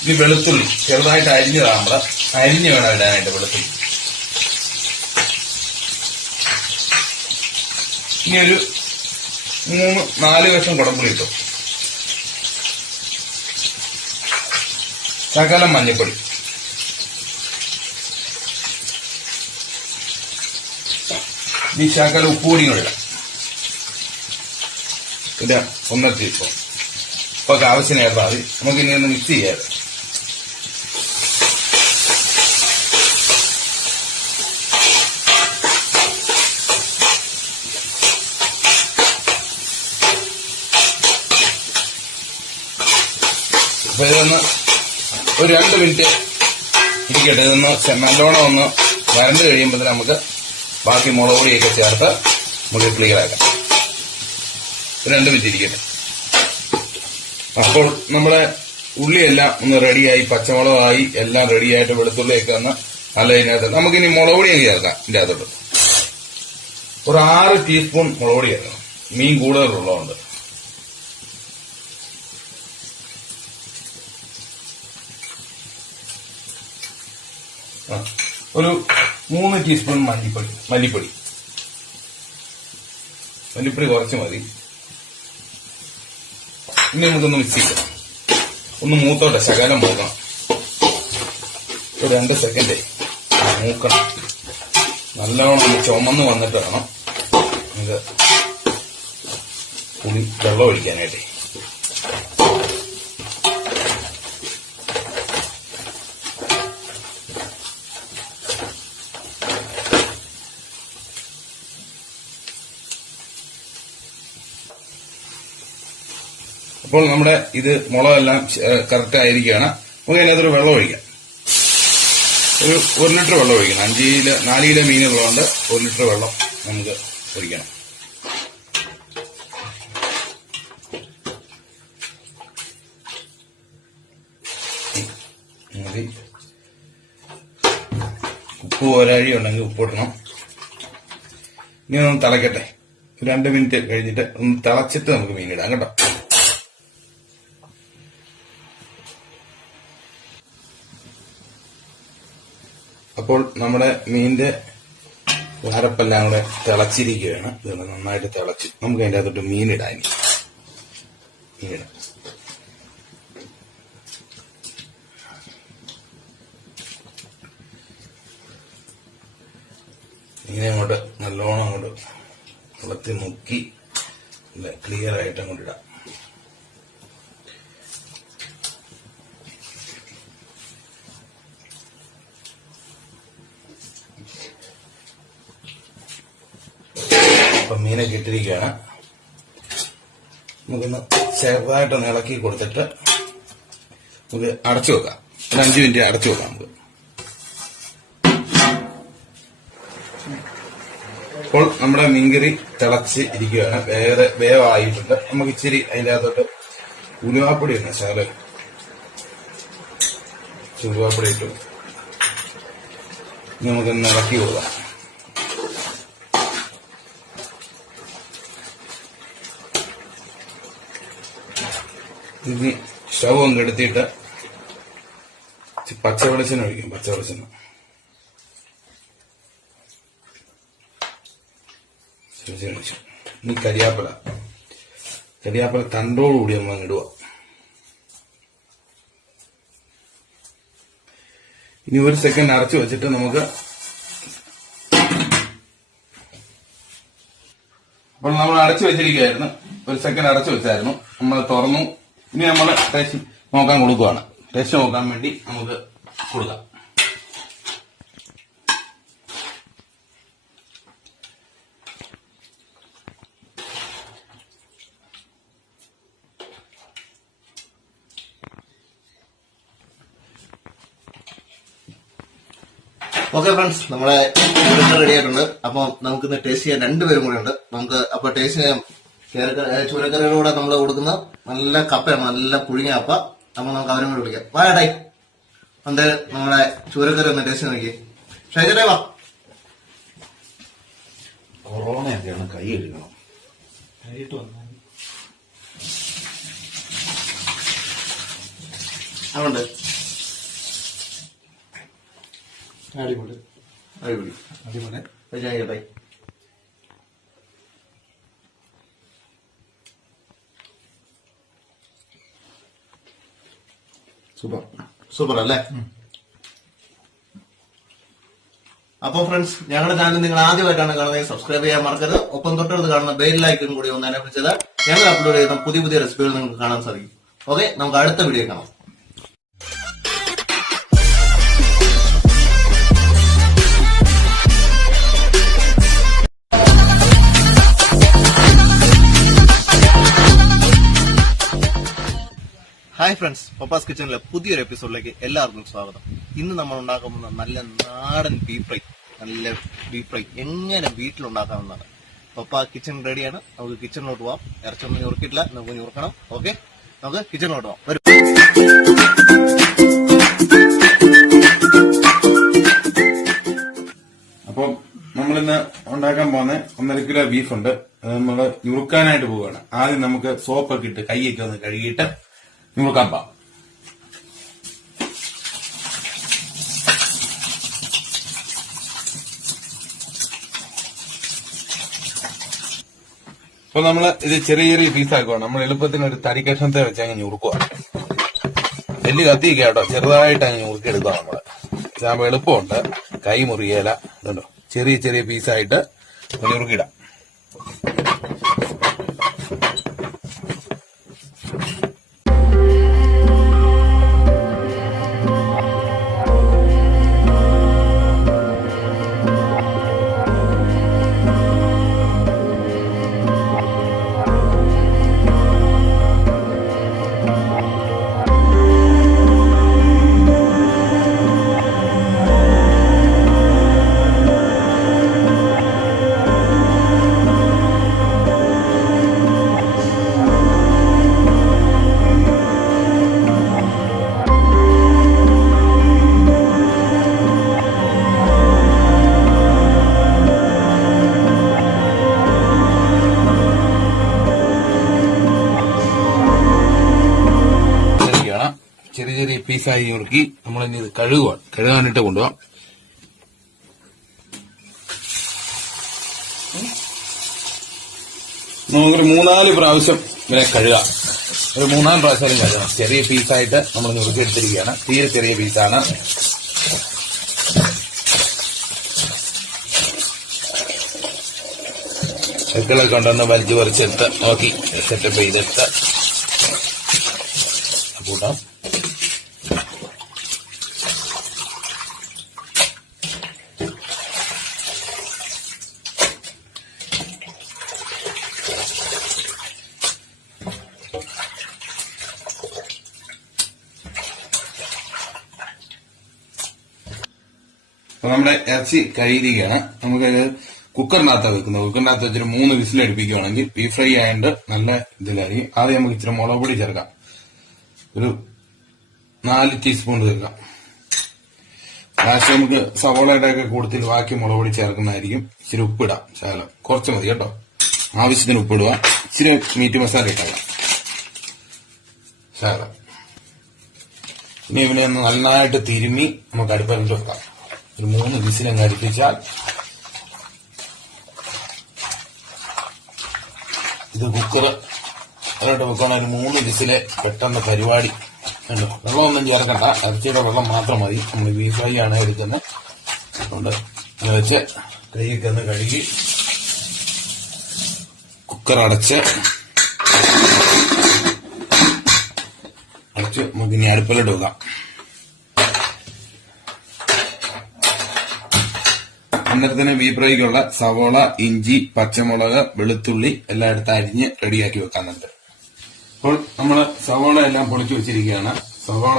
ഇനി വെളുത്തുള്ളി ചെറുതായിട്ട് അരിഞ്ഞതാണ്. നമ്മള് അരിഞ്ഞ് വേണം ഇടാനായിട്ട് വെളുത്തുള്ളി. ഇനി ഒരു 3-4 കഷ്ണം കുടംപുളി ഇട്ടു. ശകലം മഞ്ഞപ്പൊടി. ഈ ശകലം ഉപ്പുപൊടിയും കൂടെ ഇടാം. ഇത് 1.5 ടീസ്പൂൺ. ഇപ്പൊ ആവശ്യത്തിന് ചേർത്താൽ മതി. നമുക്ക് ഇനി ഒന്ന് മിക്സ് ചെയ്യാം. അപ്പൊ ഇതൊന്ന് ഒരു 2 മിനിറ്റ് ഇരിക്കട്ടെ. ഇതൊന്ന് നല്ലോണം ഒന്ന് വരണ്ട് കഴിയുമ്പോൾ നമുക്ക് ബാക്കി മുളക് പൊടിയൊക്കെ ചേർത്ത് നമുക്ക് ക്ലിയർ ആക്കാം. 2 മിനിറ്റ് ഇരിക്കട്ടെ. അപ്പോൾ നമ്മുടെ ഉള്ളിയെല്ലാം ഒന്ന് റെഡിയായി, പച്ചമുളകായി, എല്ലാം റെഡിയായിട്ട് വെളുത്തുള്ളിയൊക്കെ ഒന്ന് നല്ല ഇതിനകത്ത് നമുക്കിനി മുളക് പൊടിയൊക്കെ ചേർക്കാം. ഇതിന്റെ അകത്തോട്ട് ഒരു 6 ടീസ്പൂൺ മുളക് പൊടി ചേർക്കണം. മീൻ കൂടുതലുള്ളതുകൊണ്ട്. ഒരു 3 ടീസ്പൂൺ മല്ലിപ്പൊടി കുറച്ച് മതി. ഇനി നമുക്കൊന്ന് മിക്സ് ചെയ്യണം. ഒന്ന് മൂത്തോട്ടെ. ശകലം മൂക്കണം. ഒരു 2 സെക്കൻഡ് മൂക്കണം. നല്ലോണം ഒന്ന് ചുമന്ന് വന്നിട്ട് വേണം ഇത് വെള്ളം ഒഴിക്കാനായിട്ട്. അപ്പോൾ നമ്മുടെ ഇത് മുളകെല്ലാം കറക്റ്റ് ആയിരിക്കുകയാണ്. നമുക്ക് അതിനകത്തൊരു വെള്ളം ഒഴിക്കാം. ഒരു 1 ലിറ്റർ വെള്ളം ഒഴിക്കണം. 4 കിലോ മീനുള്ളതുകൊണ്ട് 1 ലിറ്റർ വെള്ളം നമുക്ക് ഒഴിക്കണം. മതി. ഉപ്പ് ഒരഴി ഉണ്ടെങ്കിൽ ഉപ്പിടണം. ഇനി ഒന്ന് തിളക്കട്ടെ. 2 മിനിറ്റ് കഴിഞ്ഞിട്ട് ഒന്ന് തിളച്ചിട്ട് നമുക്ക് മീനിടാം കേട്ടോ. അപ്പോൾ നമ്മുടെ മീനിന്റെ വാരപ്പെല്ലാം കൂടെ തിളച്ചിരിക്കുകയാണ്. ഇതുകൊണ്ട് നന്നായിട്ട് തിളച്ച് നമുക്ക് അതിന്റെ അകത്തോട്ട് മീനിടാം. മീനിടാം. ഇങ്ങനെ അങ്ങോട്ട് നല്ലോണം അങ്ങോട്ട് തിളത്തി മുക്കി ക്ലിയർ ആയിട്ട് അങ്ങോട്ട് ഇടാം. അപ്പൊ മീനൊക്കെ ഇട്ടിരിക്കുകയാണ്. നമുക്കൊന്ന് ചെറുതായിട്ടൊന്ന് ഇളക്കി കൊടുത്തിട്ട് നമുക്ക് അടച്ചു വെക്കാം. ഒരു 5 മിനിറ്റ് അടച്ചു വെക്കാം. നമുക്ക് അപ്പോൾ നമ്മുടെ മീൻകറി തിളച്ച് ഇരിക്കുകയാണ്. വേവായിട്ടുണ്ട്. നമുക്ക് ഇച്ചിരി അതിന്റെ അകത്തോട്ട് ഉലുവാപ്പൊടി ഉണ്ട്. ശകലം ഉലുവാപ്പൊടി ഇട്ടു നമുക്കൊന്ന് ഇളക്കി കൊടുക്കാം. ഇനി സ്റ്റവ് ഒന്ന് എടുത്തിട്ട് പച്ച വെളിച്ചെണ്ണ ഒഴിക്കും. പച്ച വെളിച്ചെണ്ണ ഒഴിച്ചു. ഇനി കരിയാപ്പില തണ്ടോടുകൂടി നമ്മൾ ഇടുക. ഇനി 1 സെക്കൻഡ് അടച്ചു വെച്ചിട്ട് നമുക്ക് അപ്പോൾ നമ്മൾ അടച്ചു വെച്ചിരിക്കുകയായിരുന്നു. 1 സെക്കൻഡ് അടച്ചു വെച്ചായിരുന്നു. നമ്മൾ തുറന്നു. ഇനി നമ്മൾ ടേസ്റ്റ് നോക്കാൻ കൊടുക്കുവാണ്. ടേസ്റ്റ് നോക്കാൻ വേണ്ടി നമുക്ക് കൊടുക്കാം. ഓക്കെ ഫ്രണ്ട്സ്, നമ്മുടെ ചൂരക്കറി റെഡി ആയിട്ടുണ്ട്. അപ്പൊ നമുക്കിന്ന് ടേസ്റ്റ് ചെയ്യാൻ 2 പേരും കൂടെ ഉണ്ട്. നമുക്ക് അപ്പൊ ടേസ്റ്റ് ചെയ്യാൻ ചൂരക്കറിയുടെ കൂടെ നമ്മൾ കൊടുക്കുന്ന നല്ല കപ്പയാണ്, നല്ല പുഴുങ്ങിയ കപ്പ. അപ്പൊ നമുക്ക് അവരും കൂടെ വിളിക്കാം. വാടേ എന്താ നമ്മുടെ ചൂരക്കറി ഒന്ന് ടേസ്റ്റ് നോക്കി. ഷൈജേ വാ. കൊറോണയൊക്കെയാണ്, കൈ കഴുകണം. അതുകൊണ്ട് അടിപൊളി അടിപൊളി അടിപൊളി. കഴിക്കട്ടെ. സൂപ്പർ സൂപ്പർ അല്ലേ? അപ്പൊ ഫ്രണ്ട്സ്, ഞങ്ങളുടെ ചാനൽ നിങ്ങൾ ആദ്യമായിട്ടാണ് കാണുന്നത്, സബ്സ്ക്രൈബ് ചെയ്യാൻ മറക്കരുത്. ഒപ്പം തൊട്ടടുത്ത് കാണുന്ന ബെൽ ലൈക്കനും കൂടി ഒന്ന് എനേബിൾ ചെയ്താൽ ഞങ്ങൾ അപ്ലോഡ് ചെയ്യുന്ന പുതിയ പുതിയ റെസിപ്പികൾ നിങ്ങൾക്ക് കാണാൻ സാധിക്കും. ഓക്കെ, നമുക്ക് അടുത്ത വീഡിയോ കാണാം. ഹായ് ഫ്രണ്ട്സ്, പപ്പാസ് കിച്ചണിലെ പുതിയൊരു എപ്പിസോഡിലേക്ക് എല്ലാവർക്കും സ്വാഗതം. ഇന്ന് നമ്മൾ ഉണ്ടാക്കാൻ പോകുന്ന നല്ല നാടൻ ബീഫ് ഫ്രൈ എങ്ങനെ വീട്ടിലുണ്ടാക്കാമെന്നാണ്. പപ്പ കിച്ചൺ റെഡിയാണ്. നമുക്ക് കിച്ചണിലോട്ട് പോവാം. ഇറച്ചൊന്നും ഞുറുക്കിയിട്ടില്ല, നമുക്ക് ഞുറുക്കണം. ഓക്കെ, നമുക്ക് കിച്ചണിലോട്ട് പോവാം. വരും. അപ്പം നമ്മളിന്ന് ഉണ്ടാക്കാൻ പോകുന്ന 1.5 കിലോ ബീഫുണ്ട്. അത് നമ്മള് ഞുറുക്കാനായിട്ട് പോവുകയാണ്. ആദ്യം നമുക്ക് സോപ്പൊക്കെ ഇട്ട് കൈയൊക്കെ ഒന്ന് കഴുകിയിട്ട് ഞുറുക്കാൻ പോവാം. അപ്പൊ നമ്മള് ഇത് ചെറിയ ചെറിയ പീസാക്കുക. നമ്മൾ എളുപ്പത്തിന് ഒരു തടി കഷ്ണത്തെ വെച്ച് അങ്ങ് ഞുറുക്കുക. വലിയ കത്തിയൊക്കെ കേട്ടോ, ചെറുതായിട്ട് അങ്ങ് ഞുറുക്കിയെടുക്കുക. നമ്മള് ഇതാകുമ്പോ എളുപ്പമുണ്ട്, കൈ മുറിയേല. ഇതുണ്ടോ, ചെറിയ ചെറിയ പീസായിട്ട് ഞുറുക്കിയിടാം. ചെറിയ ചെറിയ പീസായി ഞുറുക്കി നമ്മളിനി ഇത് കഴുകാനിട്ട് കൊണ്ടുപോകാം. നമുക്കൊരു 3-4 പ്രാവശ്യം ഇങ്ങനെ കഴുകാം. ഒരു 3-4 പ്രാവശ്യം കഴുകണം. ചെറിയ പീസായിട്ട് നമ്മൾ ഞുറുക്കിയെടുത്തിരിക്കുകയാണ്. തീരെ ചെറിയ പീസാണ്. ചെക്കളൊക്കെ കൊണ്ടുവന്ന് വലിച്ചു പറിച്ചെടുത്ത് നോക്കി സെറ്റപ്പ് ചെയ്തെടുത്ത് കൂട്ടാം. അപ്പൊ നമ്മുടെ ഇറച്ചി കഴുകിയിരിക്കുകയാണ്. നമുക്കത് കുക്കറിനകത്ത് വെക്കുന്നത്. കുക്കറിനകത്ത് വെച്ചിട്ട് 3 വിസിൽ അടുപ്പിക്കുകയാണെങ്കിൽ ബീഫ് ഫ്രൈ ആയതുകൊണ്ട് നല്ല ഇതിലായിരിക്കും. ആദ്യം നമുക്ക് ഇച്ചിരി മുളക് പൊടി ചേർക്കാം. ഒരു 4 ടീസ്പൂൺ ചേർക്കാം. ലാസ്റ്റ് നമുക്ക് സവോളയുടെ ഒക്കെ കൂടുതൽ ബാക്കി മുളക് പൊടി ചേർക്കുന്നതായിരിക്കും. ഇച്ചിരി ഉപ്പിടാം, ശകലം കുറച്ച് മതി കേട്ടോ. ആവശ്യത്തിന് ഉപ്പിടുക. ഇച്ചിരി മീറ്റ് മസാല ഇട്ടാകാം, ശകലം. ഇനി ഇവനെ ഒന്ന് നന്നായിട്ട് തിരുമ്മി നമുക്ക് അടുപ്പിൽ വെക്കാം. ഒരു 3 വിസിലങ്ങ് അടുപ്പിച്ചാൽ ഇത് കുക്കർ അതിലോട്ട് വെക്കണം. ഒരു 3 വിസില് പെട്ടെന്ന് പരിപാടി കണ്ടോ, വെള്ളമൊന്നും ചേർക്കണ്ട, ഇറച്ചിയുടെ വെള്ളം മാത്രം മതി. നമ്മൾ ബീഫ് ഫ്രൈ ആണ് എടുക്കുന്നത്. അതുകൊണ്ട് അത് വെച്ച് കൈയൊക്കെ ഒന്ന് കഴുകി കുക്കർ അടച്ച് നമുക്ക് ഇനി അടുപ്പിലിട്ട് വെക്കാം. അന്നേരത്തിന് ബീഫ് ഫ്രൈക്കുള്ള സവോള, ഇഞ്ചി, പച്ചമുളക്, വെളുത്തുള്ളി എല്ലാം എടുത്ത് അരിഞ്ഞ് റെഡിയാക്കി വെക്കാനുണ്ട്. അപ്പോൾ നമ്മൾ സവോള എല്ലാം പൊളിച്ചു വെച്ചിരിക്കുകയാണ്. സവോള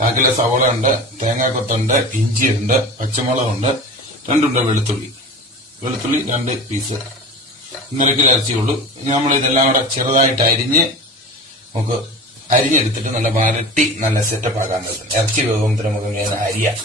1 കിലോ സവോള ഉണ്ട്, തേങ്ങാക്കൊത്തുണ്ട്, ഇഞ്ചിയുണ്ട്, പച്ചമുളകുണ്ട്, 2 വെളുത്തുള്ളി 2 പീസ്, 1.5 കിലോ ഇറച്ചിയുള്ളൂ. ഇനി നമ്മൾ ഇതെല്ലാം കൂടെ ചെറുതായിട്ട് അരിഞ്ഞ് നമുക്ക് അരിഞ്ഞെടുത്തിട്ട് നല്ല വരട്ടി നല്ല സെറ്റപ്പ് ആക്കാൻ പറ്റും. ഇറച്ചി വേകുമ്പോൾ നമുക്ക് ഇങ്ങനെ അരിയാം.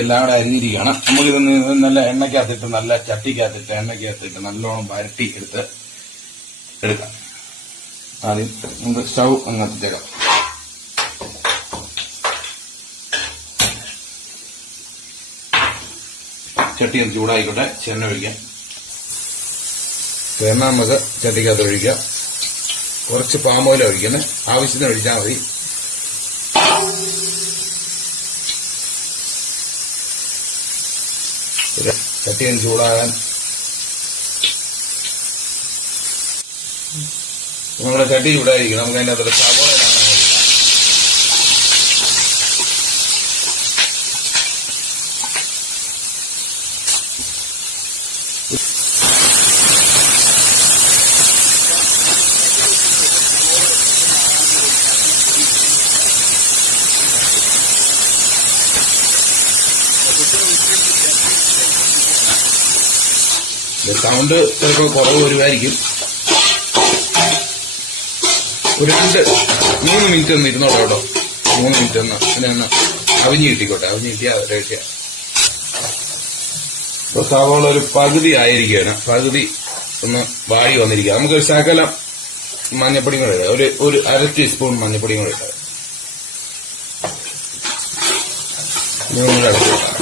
എല്ലാം കൂടെ അരിഞ്ഞിരിക്കുകയാണ്. നമുക്കിതൊന്ന് നല്ല എണ്ണയ്ക്കകത്തിട്ട് നല്ല ചട്ടിക്കകത്തിട്ട് എണ്ണയ്ക്കകത്തിട്ട് നല്ലോണം വരട്ടി എടുക്കാം. ആദ്യം നമുക്ക് സ്റ്റൗ അങ്ങ് കത്തിച്ചേക്കാം. ചട്ടി ഒന്ന് ചൂടായിക്കോട്ടെ. എണ്ണ ഒഴിക്കാം. എണ്ണ നമുക്ക് ചട്ടിക്കകത്ത് ഒഴിക്കാം. കുറച്ച് പാം ഓയിൽ ഒഴിക്കുന്നത്, ആവശ്യത്തിന് ഒഴിച്ചാൽ മതി. ചട്ടിയും ചൂടാകാൻ നമ്മുടെ ചട്ടി ചൂടായിരിക്കും. നമുക്ക് അതിൻ്റെ അകത്ത് സവോള സൗണ്ട് ചിലപ്പോൾ കുറവ് വരുമായിരിക്കും. ഒരു 3 മിനിറ്റ് ഒന്ന് ഇരുന്നോളൂ കേട്ടോ. 3 മിനിറ്റ് ഒന്ന് ഇതിനൊന്ന് അവിഞ്ഞ് കിട്ടിക്കോട്ടെ. അവിഞ്ഞ് കിട്ടിയാൽ റേഷ്യ. ഇപ്പൊ സവോള ഒരു പകുതി ആയിരിക്കുകയാണ്. പകുതി ഒന്ന് വാടി വന്നിരിക്കുക. നമുക്ക് ശകലം മഞ്ഞപ്പൊടിയും കൂടെ ഇടാം. ഒരു 1/2 ടീസ്പൂൺ മഞ്ഞപ്പൊടിയും കൂടെ ഇട്ടാൽ ഇതുകൂടെ അടച്ചു വെക്കാം.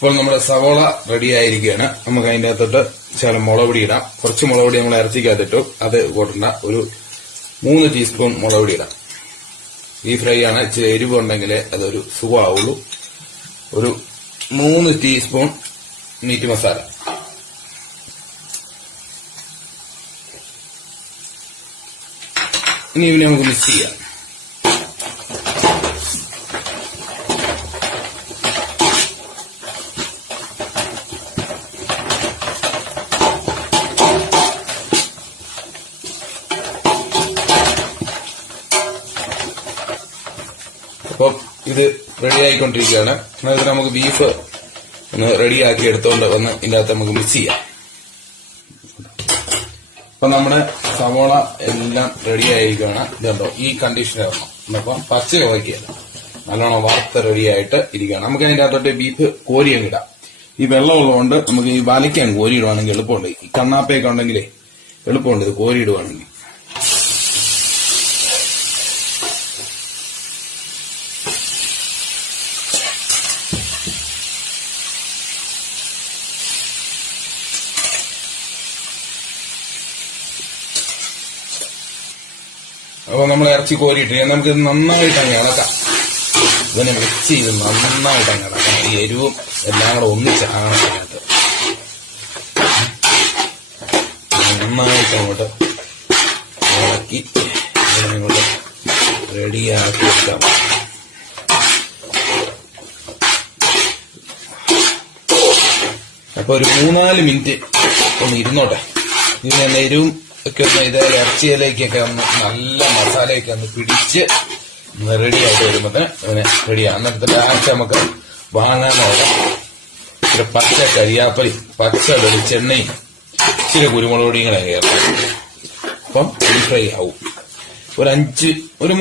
ഇപ്പോൾ നമ്മുടെ സവോള റെഡി ആയിരിക്കുകയാണ്. നമുക്ക് അതിന്റെ അകത്തോട്ട് ശകലം മുളകുപൊടി ഇടാം. കുറച്ച് മുളകുപൊടി നമ്മൾ ഇറച്ചിക്കകത്തിട്ടു, അത് കൂട്ടണ്ട. ഒരു 3 ടീസ്പൂൺ മുളകുപൊടി ഇടാം. ഈ ഫ്രൈ ആണ്, ഇച്ചിരി എരിവ് ഉണ്ടെങ്കിൽ അതൊരു സുഖമാവുള്ളൂ. ഒരു 3 ടീസ്പൂൺ മീറ്റ് മസാല. ഇനി ഇതിനെ നമുക്ക് മിക്സ് ചെയ്യാം. അപ്പം ഇത് റെഡി ആയിക്കൊണ്ടിരിക്കുകയാണ്. അതായത് നമുക്ക് ബീഫ് ഒന്ന് റെഡിയാക്കി എടുത്തുകൊണ്ട് വന്ന് ഇതിൻ്റെ അകത്ത് നമുക്ക് മിക്സ് ചെയ്യാം. അപ്പൊ നമ്മുടെ സവോള എല്ലാം റെഡി ആയിരിക്കുകയാണ്. ഇതുണ്ടോ, ഈ കണ്ടീഷനിൽ വരണം. അപ്പം പച്ച വയ്ക്കുകയല്ല, നല്ലോണം വറുത്ത് റെഡി ആയിട്ട് ഇരിക്കുകയാണ്. നമുക്ക് അതിൻ്റെ അകത്തോട്ട് ബീഫ് കോരിയും ഇടാം. ഈ വെള്ളമുള്ളതുകൊണ്ട് നമുക്ക് ഈ വലിക്കാൻ കോരിയിടുവാണെങ്കിൽ എളുപ്പമുണ്ട്. ഈ കണ്ണാപ്പയൊക്കെ ഉണ്ടെങ്കിലേ എളുപ്പമുണ്ട് ഇത് കോരിയിടുവാണെങ്കിൽ. അപ്പൊ നമ്മൾ ഇറച്ചി കോരിയിട്ട് നമുക്ക് നന്നായിട്ട് അങ്ങ് ഇളക്കാം. ഇതിനെ മിക്സ് ചെയ്ത് നന്നായിട്ട് അങ്ങ് ഇളക്കണം. ഈ എരിവും എല്ലാം കൂടെ ഒന്നിച്ചാണ് അതിനകത്ത് നന്നായിട്ട് അങ്ങോട്ട് ഇളക്കി ഇതിനങ്ങോട്ട് റെഡിയാക്കി എടുക്കാം. അപ്പൊ ഒരു 3-4 മിനിറ്റ് ഒന്ന് ഇരുന്നോട്ടെ. ഇതിന് എരിവും ഒക്കെ ഒന്ന് ഇത് ഇറച്ചിയിലേക്കൊക്കെ ഒന്ന് നല്ല മസാലയൊക്കെ ഒന്ന് പിടിച്ച് റെഡിയായിട്ട് വരുമ്പോൾ അതിനെ റെഡിയാണ്. എന്നിട്ട് ലാസ്റ്റ് നമുക്ക് വാങ്ങാൻ നോക്കാം. ഇച്ചിരി പച്ച കരിയാപ്പലി, പച്ച വെളിച്ചെണ്ണയും ഇച്ചിരി കുരുമുളക് പൊടിയും കൂടെ ചേർക്കാം. അപ്പം ഡീപ് ഫ്രൈ ആവും. ഒരു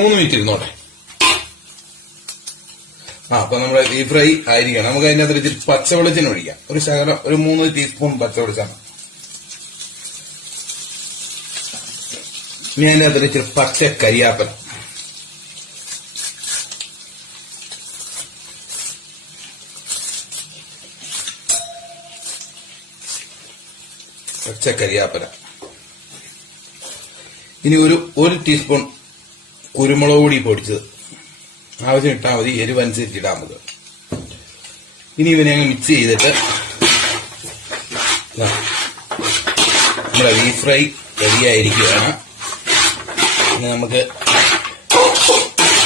3 മിനിറ്റ് ഇരുന്നോട്ടെ. അപ്പൊ നമ്മുടെ ഡീപ് ഫ്രൈ ആയിരിക്കണം. നമുക്ക് അതിന്റെ അകത്ത് ഇച്ചിരി പച്ച വെളിച്ചെണ്ണ ഒഴിക്കാം. ഒരു ശകലം, ഒരു 3 ടീസ്പൂൺ പച്ച വെളിച്ചെണ്ണ. ഇനി അതിന്റെ അകത്ത് ഇച്ചിരി പച്ച കരിയാപ്പല, ഇനി ഒരു ടീസ്പൂൺ കുരുമുളക് പൊടി പൊടിച്ചത് ആവശ്യം ഇട്ടാൽ മതി. എരിവനുസരിച്ച് ഇടാൻ നമുക്ക്. ഇനി ഇവനെ അങ്ങ് മിക്സ് ചെയ്തിട്ട് നമ്മുടെ ബീഫ് ഫ്രൈ റെഡിയായിരിക്കുകയാണ്. ഇനി നമുക്ക്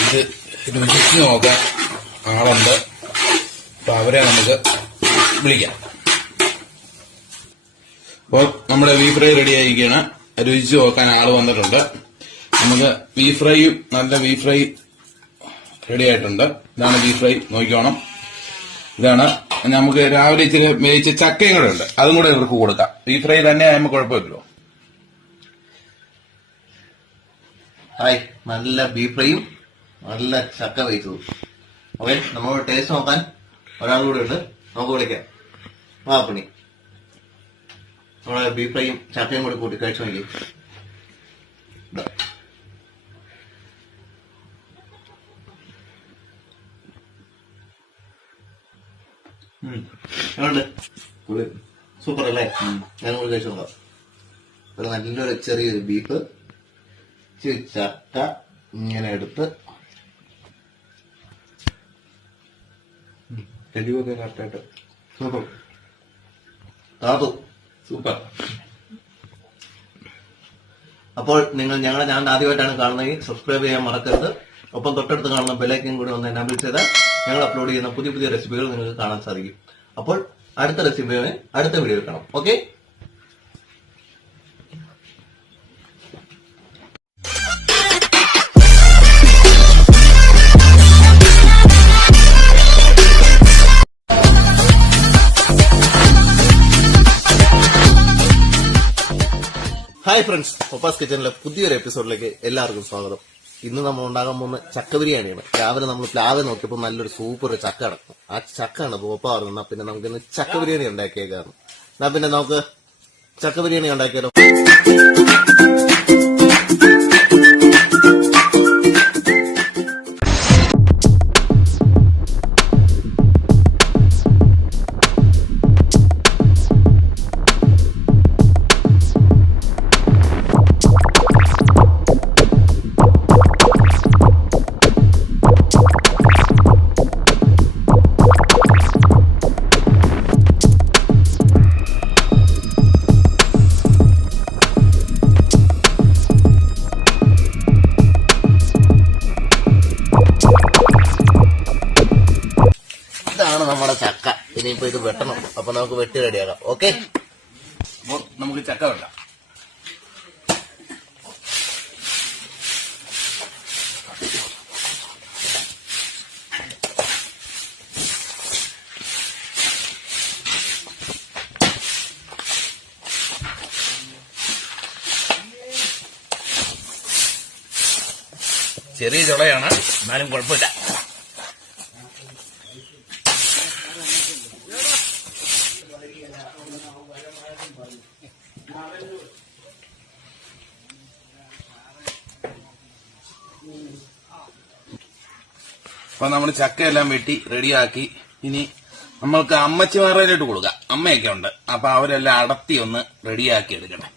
ഇത് രുചിച്ച് നോക്കാൻ ആളുണ്ട്. അപ്പൊ അവരെ നമുക്ക് വിളിക്കാം. അപ്പോൾ നമ്മുടെ ബീഫ് ഫ്രൈ റെഡി ആയിരിക്കുകയാണ്. രുചിച്ച് നോക്കാൻ ആള് വന്നിട്ടുണ്ട്. നമുക്ക് ബീഫ് ഫ്രൈയും നല്ല ബീഫ് ഫ്രൈ റെഡി ആയിട്ടുണ്ട്. ഇതാണ് ബീഫ് ഫ്രൈ, നോക്കിക്കോണം. ഇതാണ്. നമുക്ക് രാവിലെ ഇച്ചിരി വേവിച്ച ചക്കയും കൂടെ ഉണ്ട്, അതും കൂടെ ഇവർക്ക് കൊടുക്കാം. ബീഫ് ഫ്രൈ തന്നെ ആകുമ്പോൾ കുഴപ്പമില്ലല്ലോ. ഹായ്, നല്ല ബീഫ് ഫ്രൈയും നല്ല ചക്ക വേവിച്ചതും. ഓക്കെ, നമ്മളോട് ടേസ്റ്റ് നോക്കാൻ ഒരാൾ കൂടെ ഉണ്ട്, നമുക്ക് വിളിക്കാം. പണി നമ്മളെ ബീഫ് ഫ്രൈയും ചക്കയും കൂടി കൂട്ടി കഴിച്ചു നോക്കി. സൂപ്പർ അല്ലേ? ഞാൻ കൂടി കഴിച്ചു നോക്കാം. ഒരു നല്ലൊരു ചെറിയൊരു ബീഫ്, ചക്ക ഇങ്ങനെ എടുത്ത് എരിവൊക്കെ കറക്റ്റായിട്ട് സൂപ്പർ. താത്തു സൂപ്പർ. അപ്പോൾ നിങ്ങൾ ഞങ്ങളെ ചാനൽ ആദ്യമായിട്ടാണ് കാണുന്നതെങ്കിൽ സബ്സ്ക്രൈബ് ചെയ്യാൻ മറക്കരുത്. ഒപ്പം തൊട്ടടുത്ത് കാണുന്ന ബെല്ലൈക്കൻ കൂടി ഒന്ന് എനാബിൾ ചെയ്താൽ ഞങ്ങൾ അപ്ലോഡ് ചെയ്യുന്ന പുതിയ പുതിയ റെസിപ്പികൾ നിങ്ങൾക്ക് കാണാൻ സാധിക്കും. അപ്പോൾ അടുത്ത റെസിപ്പിയെ അടുത്ത വീഡിയോയിൽ കാണാം. ഓക്കെ. ഹായ് ഫ്രണ്ട്സ്, പപ്പാസ് കിച്ചണിലെ പുതിയൊരു എപ്പിസോഡിലേക്ക് എല്ലാവർക്കും സ്വാഗതം. ഇന്ന് നമ്മൾ ഉണ്ടാകാൻ പോകുന്ന ചക്ക ബിരിയാണിയാണ്. രാവിലെ നമ്മൾ പ്ലാവ് നോക്കിയപ്പോൾ നല്ലൊരു സൂപ്പർ ചക്ക കിടക്കും. ആ ചക്കാണ് പപ്പ പറഞ്ഞത്. പിന്നെ നമുക്ക് ഇന്ന് ചക്ക ബിരിയാണി ഉണ്ടാക്കിയേക്കാണ്. എന്നാ പിന്നെ നമുക്ക് ചക്ക ബിരിയാണി ഉണ്ടാക്കിയാലോ? ഇതാണ് നമ്മുടെ ചക്ക. ഇനിയിപ്പോ ഇത് വെട്ടണം. അപ്പൊ നമുക്ക് വെട്ടി റെഡിയാക്കാം. ഓക്കെ, അപ്പോൾ നമുക്ക് ചക്ക വെട്ടാം. ചെറിയ ചുളയാണ്, എന്നാലും കുഴപ്പമില്ല. അപ്പൊ നമ്മൾ ചക്കയെല്ലാം വെട്ടി റെഡിയാക്കി. ഇനി നമ്മൾക്ക് അമ്മച്ചിമാരയിലോട്ട് കൊടുക്കാം. അമ്മയൊക്കെ ഉണ്ട്, അപ്പൊ അവരെല്ലാം അടത്തി ഒന്ന് റെഡിയാക്കി എടുക്കട്ടെ.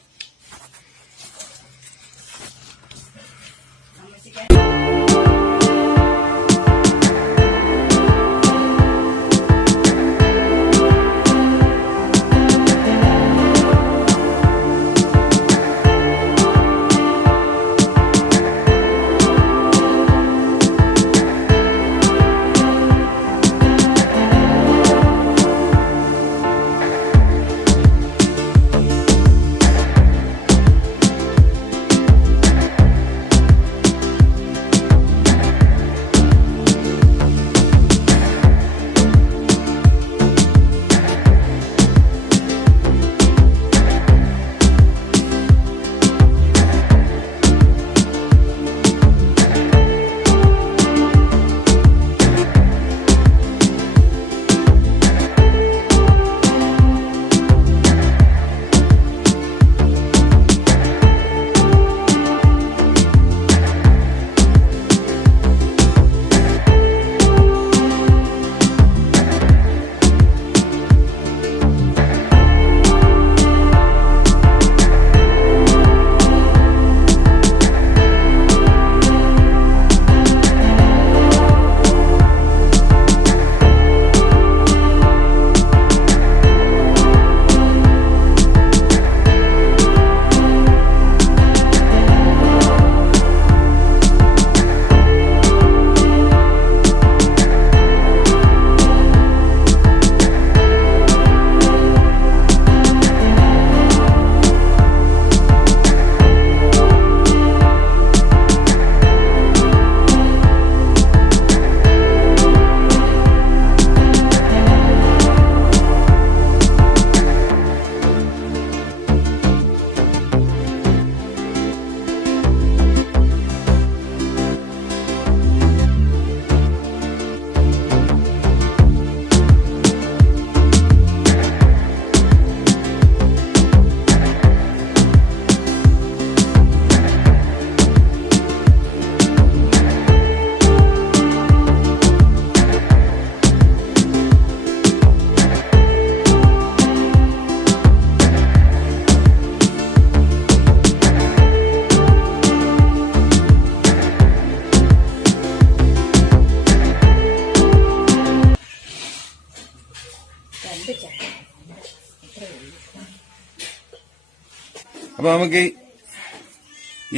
അപ്പൊ നമുക്ക്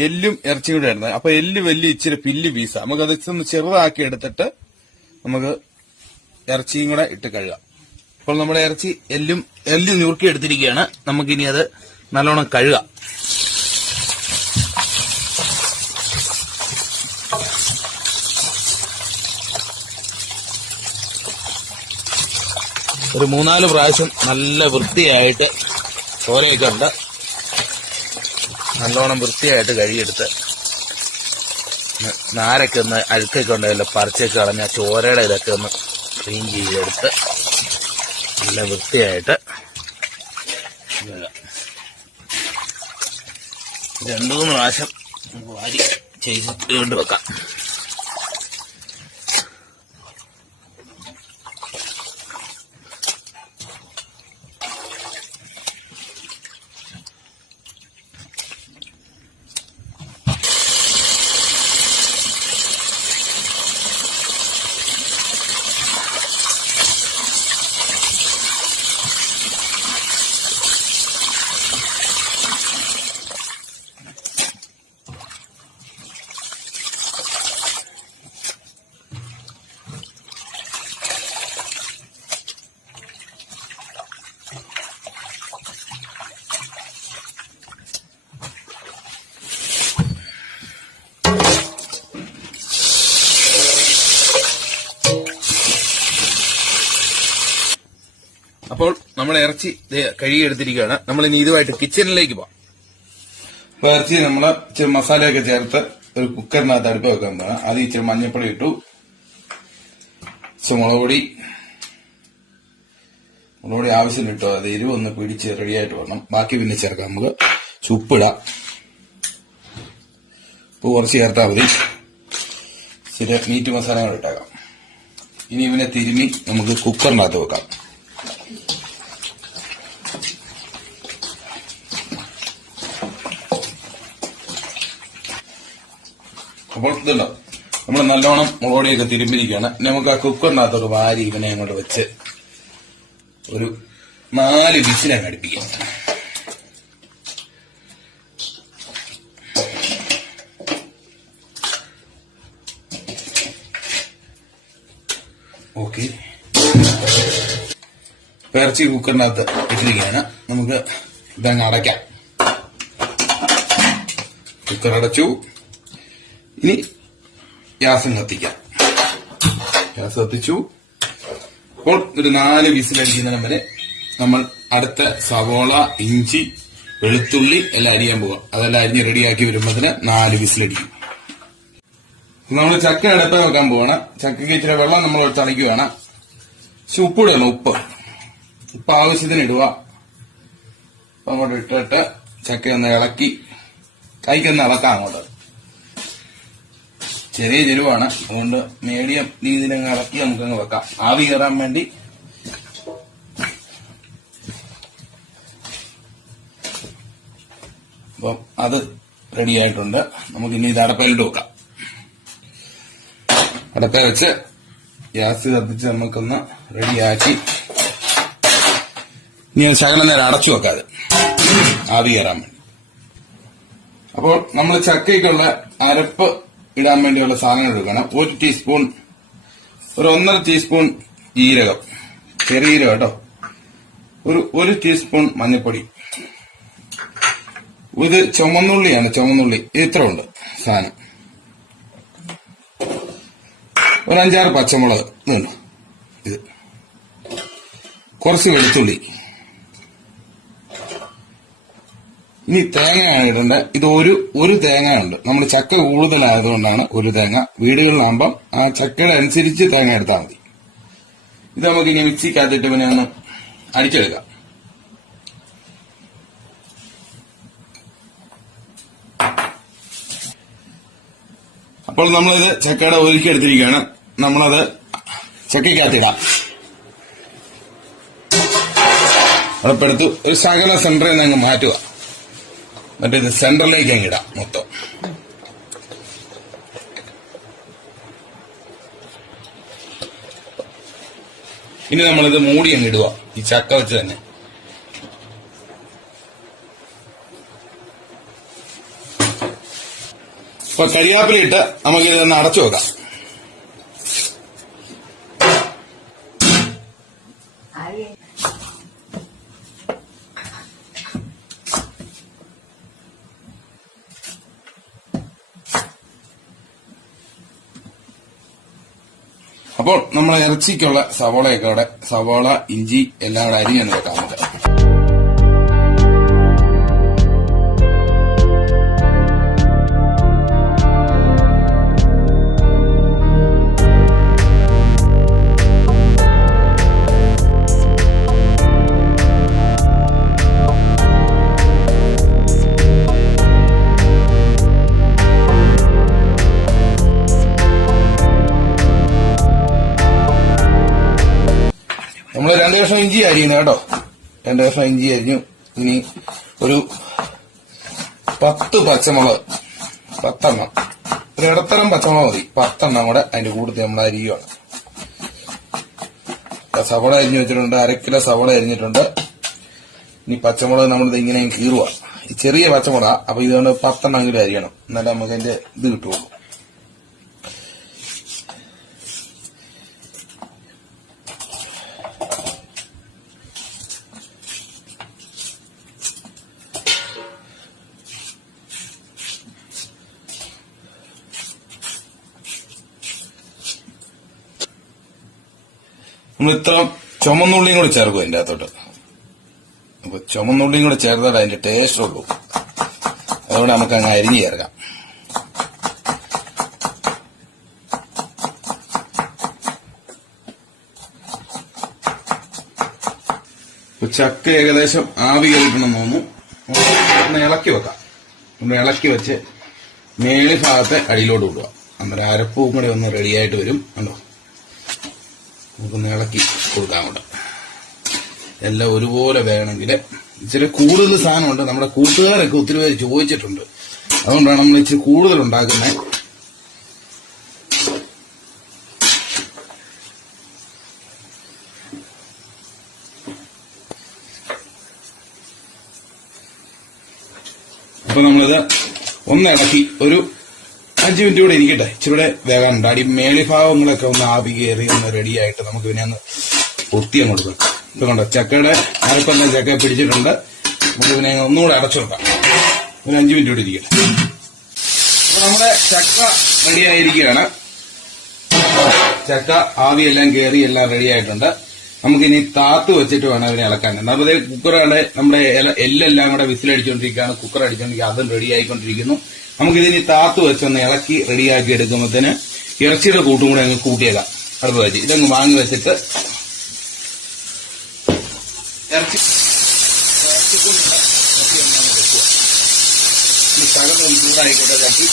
എല്ലും ഇറച്ചിയും കൂടെ ഇടുന്നത്. അപ്പൊ എല്ല് വലിയ ഇച്ചിരി പില്ല് പീസ നമുക്കത് ഒന്ന് ചെറുതാക്കി എടുത്തിട്ട് നമുക്ക് ഇറച്ചിയും കൂടെ ഇട്ട് കഴുകാം. അപ്പോൾ നമ്മുടെ ഇറച്ചി എല്ല് ഞുറുക്കി എടുത്തിരിക്കുകയാണ്. നമുക്കിനി അത് നല്ലോണം കഴുകാം. ഒരു 3-4 പ്രാവശ്യം നല്ല വൃത്തിയായിട്ട് ചോരയൊക്കെ ഉണ്ട് നല്ലോണം വൃത്തിയായിട്ട് കഴുകിയെടുത്ത് നാരൊക്കെ ഒന്ന് അഴുക്കൊക്കെ ഉണ്ടല്ലോ പറിച്ചൊക്കെ കളഞ്ഞ ചോരയുടെ ഇതൊക്കെ ഒന്ന് ക്ലീൻ ചെയ്തെടുത്ത് നല്ല വൃത്തിയായിട്ട് 2-3 പ്രാവശ്യം വാരി ചെയ്തുകൊണ്ട് വെക്കാം. അപ്പോൾ നമ്മൾ ഇറച്ചി കഴുകിയെടുത്തിരിക്കുകയാണ്. നമ്മൾ ഇനി ഇതുമായിട്ട് കിച്ചണിലേക്ക് പോവാം. അപ്പൊ ഇറച്ചി നമ്മള് ഇച്ചിരി മസാലയൊക്കെ ചേർത്ത് ഒരു കുക്കറിനകത്ത് അടുപ്പ് വെക്കാൻ പോകാം. ആദ്യം ഇച്ചിരി മഞ്ഞപ്പൊടി ഇട്ടു, മുളക് പൊടി ആവശ്യത്തിന് ഇട്ടോ. അത് എരിവൊന്ന് പിടിച്ച് റെഡിയായിട്ട് വരണം. ബാക്കി പിന്നെ ചേർക്കാം. നമുക്ക് ഉപ്പിടാം. ഉപ്പ് കുറച്ച് ചേർത്താൽ മതി. ഇച്ചിരി മീറ്റ് മസാല കൂടെ ഇട്ടേക്കാം. ഇനി ഇവനെ തിരുമ്മി നമുക്ക് കുക്കറിനകത്ത് വെക്കാം. അപ്പോൾ ഇതുണ്ടോ നമ്മൾ നല്ലോണം മുളകൊടിയൊക്കെ തിരുമ്പിരിക്കുകയാണ്. നമുക്ക് ആ കുക്കറിനകത്തോട്ട് വാരി ഇവനെ അങ്ങോട്ട് വെച്ച് ഒരു 4 വിസിലങ്ങ് അടുപ്പിക്കാം. ഓക്കെ, ഇറച്ചി കുക്കറിനകത്ത് ഇട്ടിരിക്കുകയാണ്. നമുക്ക് ഇതങ്ങ് അടയ്ക്കാം. കുക്കർ അടച്ചു. ഇനി ഗ്യാസും കത്തിക്കാം. ഗ്യാസ് കത്തിച്ചു. അപ്പോൾ ഒരു 4 വിസിലടിക്കുന്നതിന് വരെ നമ്മൾ അടുത്ത സവോള, ഇഞ്ചി, വെളുത്തുള്ളി എല്ലാം അരിയാൻ പോവാം. അതെല്ലാം അരിഞ്ഞ് റെഡിയാക്കി വരുമ്പോഴത്തിന് 4 വിസിലടിക്കും. നമ്മൾ ചക്ക അടുപ്പ് വെക്കാൻ പോവാണ്. ചക്കയ്ക്ക് ഇച്ചിരി വെള്ളം നമ്മൾ തളിക്കുകയാണ്. ഉപ്പ് ഇടണം. ഉപ്പ് ആവശ്യത്തിന് ഇടുക. അങ്ങോട്ട് ഇട്ടിട്ട് ചക്കയൊന്ന് ഇളക്കി കൈക്കൊന്ന് ഇളക്കാം. അങ്ങോട്ട് ചെറിയ ചെരുവാണ്, അതുകൊണ്ട് മീഡിയം രീതിയിൽ അങ്ങ് ഇളക്കി നമുക്കങ്ങ് വെക്കാം. ആവി കയറാൻ വേണ്ടി. അപ്പം അത് റെഡി ആയിട്ടുണ്ട്. നമുക്കിനി ഇത് അടപ്പയിലിട്ട് വെക്കാം. അടപ്പ വെച്ച് ഗ്യാസ് കത്തിച്ച് നമുക്കൊന്ന് റെഡിയാക്കി ഇനി അത് ശകലം നേരം അടച്ചു വെക്കാതെ ആവി കയറാൻ വേണ്ടി. അപ്പോൾ നമ്മൾ ചക്കയ്ക്കുള്ള അരപ്പ് ഇടാൻ വേണ്ടിയുള്ള സാധനങ്ങൾ എടുക്കണം. 1 ടീസ്പൂൺ, ഒരു 1.5 ടീസ്പൂൺ ജീരകം, ചെറിയ ജീരകം കേട്ടോ. ഒരു 1 ടീസ്പൂൺ മഞ്ഞൾപ്പൊടി. ഇത് ചുമന്നുള്ളിയാണ്. ചുമന്നുള്ളി ഇത്ര ഉണ്ട് സാധനം. ഒരു 5-6 പച്ചമുളക്. ഇതുണ്ട്. ഇത് കുറച്ച് വെളുത്തുള്ളി. ഇനി തേങ്ങയാണ് ഇടേണ്ടത്. ഇത് ഒരു തേങ്ങ ഉണ്ട്. നമ്മൾ ചക്ക കൂടുതലായതുകൊണ്ടാണ് ഒരു തേങ്ങ. വീടുകളിലാകുമ്പം ആ ചക്കയുടെ അനുസരിച്ച് തേങ്ങ എടുത്താൽ മതി. ഇത് നമുക്ക് ഇനി മിക്സിക്കകത്തിട്ട് പിന്നെ ഒന്ന് അടിച്ചെടുക്കാം. അപ്പോൾ നമ്മളിത് ചക്കയുടെ ഒരുക്കിയെടുത്തിരിക്കുകയാണ്. നമ്മളത് ചക്കയ്ക്കകത്തിടാം. അടപ്പെടുത്തു. ഒരു ശകല സെന്ററിൽ നിന്ന് അങ്ങ് മാറ്റുക. മറ്റേത് സെന്ററിലേക്ക് അങ്ങ് ഇടാം മൊത്തം. ഇനി നമ്മളിത് മൂടി അങ്ങ് ഇടുക. ഈ ചക്ക വെച്ച് തന്നെ അപ്പൊ കരിയാപ്പിലിട്ട് നമുക്ക് ഇതൊന്ന് അടച്ചു വെക്കാം. അപ്പോൾ നമ്മൾ ഇറച്ചിക്കുള്ള സവോളയൊക്കെ അവിടെ സവോള ഇഞ്ചി എല്ലാം കൂടെ അരിഞ്ഞു വെക്കാം നമുക്ക്. നമ്മള് 2 കഷ്ണം ഇഞ്ചി അരിയുന്നു കേട്ടോ. 2 കഷ്ണം ഇഞ്ചി അരിഞ്ഞു. ഇനി ഒരു 10 പച്ചമുളക്, 10 എണ്ണം, ഒരു ഇടത്തരം പച്ചമുളക് മതി. 10 എണ്ണം കൂടെ അതിന്റെ കൂട്ടത്തിൽ നമ്മൾ അരിയുവാണ്. സവോള അരിഞ്ഞു വെച്ചിട്ടുണ്ട്, 1/2 കിലോ സവോള അരിഞ്ഞിട്ടുണ്ട്. ഇനി പച്ചമുളക് നമ്മളിത് ഇങ്ങനെ കീറുക. ഈ ചെറിയ പച്ചമുളക്, അപ്പൊ ഇതുകൊണ്ട് 10 എണ്ണമെങ്കിലും അരിയണം, എന്നാലും നമുക്ക് അതിന്റെ ഇത് കിട്ടുള്ളൂ. നമ്മൾ ഇത്ര ചുമന്നുള്ളിയും കൂടെ ചേർക്കും അതിന്റെ അകത്തോട്ട്. അപ്പൊ ചുമന്നുള്ളിയും കൂടെ ചേർത്താൽ അതിന്റെ ടേസ്റ്റ് ഉള്ളൂ. അതുകൊണ്ട് നമുക്ക് അങ്ങ് അരിഞ്ഞു ചേർക്കാം. ചക്ക ഏകദേശം ആവി കഴിക്കണം തോന്നുന്നു. ഒന്ന് ഇളക്കി വെക്കാം. ഒന്ന് ഇളക്കി വെച്ച് മേളി ഭാഗത്തെ അടിയിലോട്ട് വിടുക. അന്നേരം അരപ്പും കൂടെ ഒന്ന് റെഡിയായിട്ട് വരും. കണ്ടോ, നമുക്കൊന്ന് ഇളക്കി കൊടുക്കാറുണ്ട്. എല്ലാം ഒരുപോലെ വേണമെങ്കിൽ ഇച്ചിരി കൂടുതൽ സാധനമുണ്ട്. നമ്മുടെ കൂട്ടുകാരൊക്കെ ഒത്തിരി പേര് ചോദിച്ചിട്ടുണ്ട്, അതുകൊണ്ടാണ് നമ്മൾ ഇച്ചിരി കൂടുതൽ ഉണ്ടാക്കുന്നത്. അപ്പൊ നമ്മളിത് ഒന്ന് ഇളക്കി ഒരു 5 മിനിറ്റ് കൂടെ ഇരിക്കട്ടെ. ഇച്ചിരി വേകാനുണ്ട്. അടി മേളിഭാഗങ്ങളൊക്കെ ഒന്ന് ആവി കയറി ഒന്ന് റെഡിയായിട്ട് നമുക്ക് പിന്നെ ഒന്ന് ഒത്തി അങ്ങോട്ട് വെക്കാം. ഇപ്പൊ കണ്ടോ, ചക്കയുടെ അരപ്പെല്ലാം ചക്ക പിടിച്ചിട്ടുണ്ട്. നമുക്ക് പിന്നെ ഒന്നുകൂടെ അടച്ചു വെക്കാം. ഒരു 5 മിനിറ്റ് കൂടെ ഇരിക്കട്ടെ. അപ്പൊ നമ്മുടെ ചക്ക റെഡിയായിരിക്കുകയാണ്. ചക്ക ആവിയെല്ലാം കയറി എല്ലാം റെഡിയായിട്ടുണ്ട്. നമുക്കിനി താത്ത് വെച്ചിട്ട് വേണം ഇതിനെ ഇളക്കാൻ. നമ്മുടെ കുക്കറാണ്, നമ്മുടെ എല്ലാം കൂടെ വിസിലടിച്ചുകൊണ്ടിരിക്കുകയാണ്. കുക്കർ അടിച്ചുകൊണ്ടിരിക്കുക, അതും റെഡി ആയിക്കൊണ്ടിരിക്കുന്നു. നമുക്കിതിനി താത്ത് വെച്ചൊന്ന് ഇളക്കി റെഡിയാക്കി എടുക്കുമ്പോഴത്തേന് ഇറച്ചിയുടെ കൂട്ടും കൂടെ അങ്ങ് കൂട്ടിയേക്കാം. അടുത്ത് വെച്ച് ഇതങ്ങ് വാങ്ങി വെച്ചിട്ട് ചൂടായിക്കോട്ടെ ചക്കി.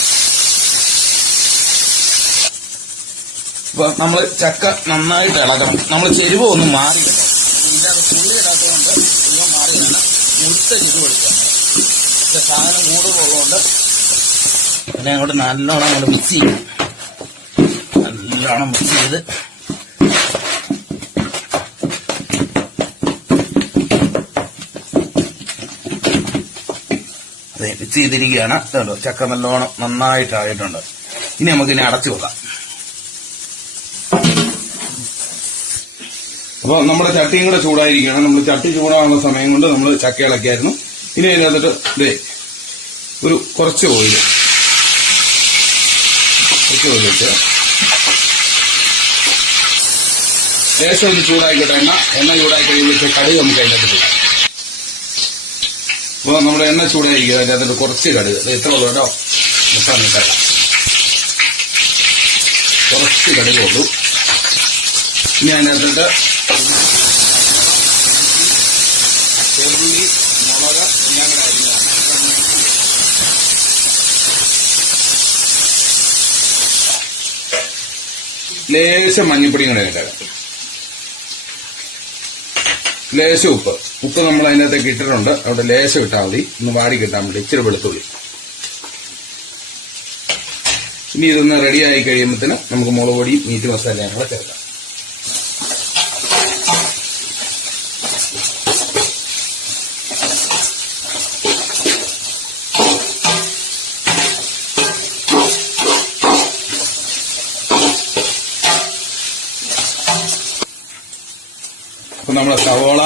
ഇപ്പൊ നമ്മള് ചക്ക നന്നായിട്ട് ഇളക്കണം. നമ്മൾ ചെരുവ് ഒന്ന് മാറി കേട്ടോ. ഇല്ലാതെ പുള്ളി ഇടാത്തതുകൊണ്ട് ചെരുവ് മാറിയാണ് മുഴുത്ത ചെരുവ് എടുക്കുക. സാധനം കൂടുതലുള്ളതുകൊണ്ട് പിന്നെ അങ്ങോട്ട് നല്ലോണം അങ്ങോട്ട് മിക്സ് ചെയ്യും. നല്ലോണം മിക്സ് ചെയ്ത് അതെ മിക്സ് ചെയ്തിരിക്കുകയാണ്. ഇതുണ്ടോ, ചക്ക നല്ലോണം നന്നായിട്ടായിട്ടുണ്ട്. ഇനി നമുക്കിനി അടച്ചു വെക്കാം. അപ്പൊ നമ്മുടെ ചട്ടിയും കൂടെ ചൂടായിരിക്കുകയാണ്. നമ്മൾ ചട്ടി ചൂടാകുന്ന സമയം കൊണ്ട് നമ്മൾ ചക്ക ഇളക്കിയായിരുന്നു. ഇനി അതിനകത്തിട്ട് ഇതേ ഒരു കുറച്ച് ഓയിൽ വെച്ച് ലേശം ഒന്ന് ചൂടായിക്കോട്ടെ. എണ്ണ ചൂടായി കഴിയുമ്പോൾ കടുക് നമുക്ക് അതിനകത്ത് ഇടാം. അപ്പൊ നമ്മുടെ എണ്ണ ചൂടായിരിക്കും. അതിനകത്തിട്ട് കുറച്ച് കടുക്, എത്ര ഉള്ളൂ കേട്ടോ, മുട്ടാൻ കുറച്ച് കടുക് ഉള്ളൂ. ഇനി അതിനകത്തിട്ട് ചെറുള്ളി, മുളക് എല്ലാം കൂടെ അരിഞ്ഞതാണ്. ലേശം മഞ്ഞപ്പൊടിയും കൂടെ ഇട്ടേക്കാം. ലേശം ഉപ്പ് നമ്മൾ അതിനകത്തേക്ക് ഇട്ടിട്ടുണ്ട്. അവിടെ ലേശം ഇട്ടാൽ മതി, ഒന്ന് വാടി കിട്ടാൻ വേണ്ടി. ഇച്ചിരി വെളുത്തുള്ളി. ഇനി ഇതൊന്ന് റെഡിയായി കഴിയുമ്പോഴത്തേന് നമുക്ക് മുളക് പൊടിയും മീറ്റ് മസാലയും കൂടെ ചേർക്കാം. നമ്മുടെ സവോള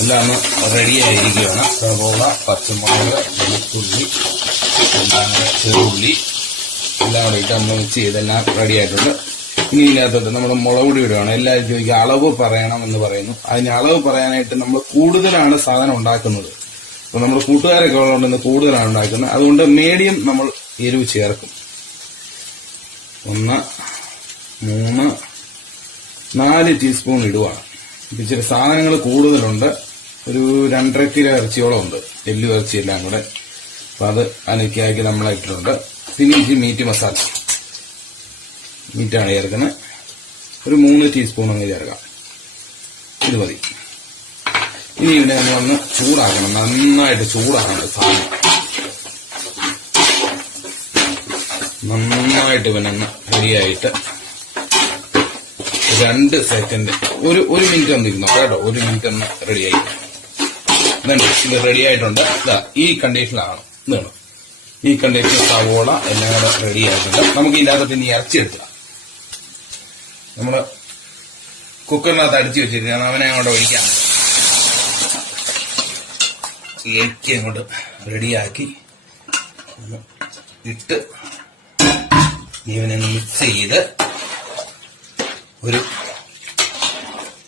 എല്ലാം ഒന്ന് റെഡിയായിരിക്കുകയാണ്. സവോള, പച്ചമുളക്, വെളുത്തുള്ളി, ചെറുള്ളി എല്ലാം കൂടെ ഇട്ട് നമ്മൾ മിക്സ് ചെയ്തെല്ലാം റെഡി ആയിട്ടുണ്ട്. ഇനി ഇതിനകത്തോട്ട് നമ്മുടെ മുളക് പൊടി ഇടുകയാണ്. എല്ലാവരും ചോദിക്കുക അളവ് പറയണം എന്ന് പറയുന്നു. അതിന് അളവ് പറയാനായിട്ട് നമ്മൾ കൂടുതലാണ് സാധനം ഉണ്ടാക്കുന്നത്. അപ്പൊ നമ്മുടെ കൂട്ടുകാരൊക്കെ ഉള്ളതുകൊണ്ട് കൂടുതലാണ് ഉണ്ടാക്കുന്നത്. അതുകൊണ്ട് മീഡിയം നമ്മൾ എരിവ് ചേർക്കും. 1, 3, 4 ടീസ്പൂൺ ഇടുവാണ്. ഇച്ചിരി സാധനങ്ങൾ കൂടുതലുണ്ട്. ഒരു 2.5 കിലോ ഇറച്ചിയോളം ഉണ്ട്, എല്ലു ഇറച്ചി എല്ലാം കൂടെ. അപ്പൊ അത് അനക്കിയാക്കി നമ്മളിട്ടിട്ടുണ്ട്. പിന്നെ ഈ മീറ്റ് മസാല, മീറ്റാണ് ചേർക്കുന്നത്. ഒരു 3 ടീസ്പൂൺ അങ്ങ് ചേർക്കാം. ഇത് മതി. ഇനി ഇവിടെ നമ്മളൊന്ന് ചൂടാക്കണം, നന്നായിട്ട് ചൂടാക്കണം. സാധനം നന്നായിട്ട് പിന്നെ റെഡിയായിട്ട് 2 സെക്കൻഡ്, ഒരു മിനിറ്റ് ഒന്ന് ഇരുന്നോ കേട്ടോ. 1 മിനിറ്റ് ഒന്ന് റെഡിയായി. ഇത് റെഡി ആയിട്ടുണ്ട്. ഇതാ ഈ കണ്ടീഷനിലാണ്. ഇതാണ് ഈ കണ്ടീഷനിൽ സവോള എല്ലാം കൂടെ റെഡി ആയിട്ടുണ്ട്. നമുക്ക് ഇതിനകത്ത് പിന്നെ ഇറച്ചി എടുക്കുക. നമ്മള് കുക്കറിനകത്ത് അടിച്ചു വെച്ചിരിക്കുകയാണ്. അവനെ അങ്ങോട്ട് ഒഴിക്കാം. ഇറച്ചി അങ്ങോട്ട് റെഡിയാക്കി ഇട്ട് ഇവനെ മിക്സ് ചെയ്ത്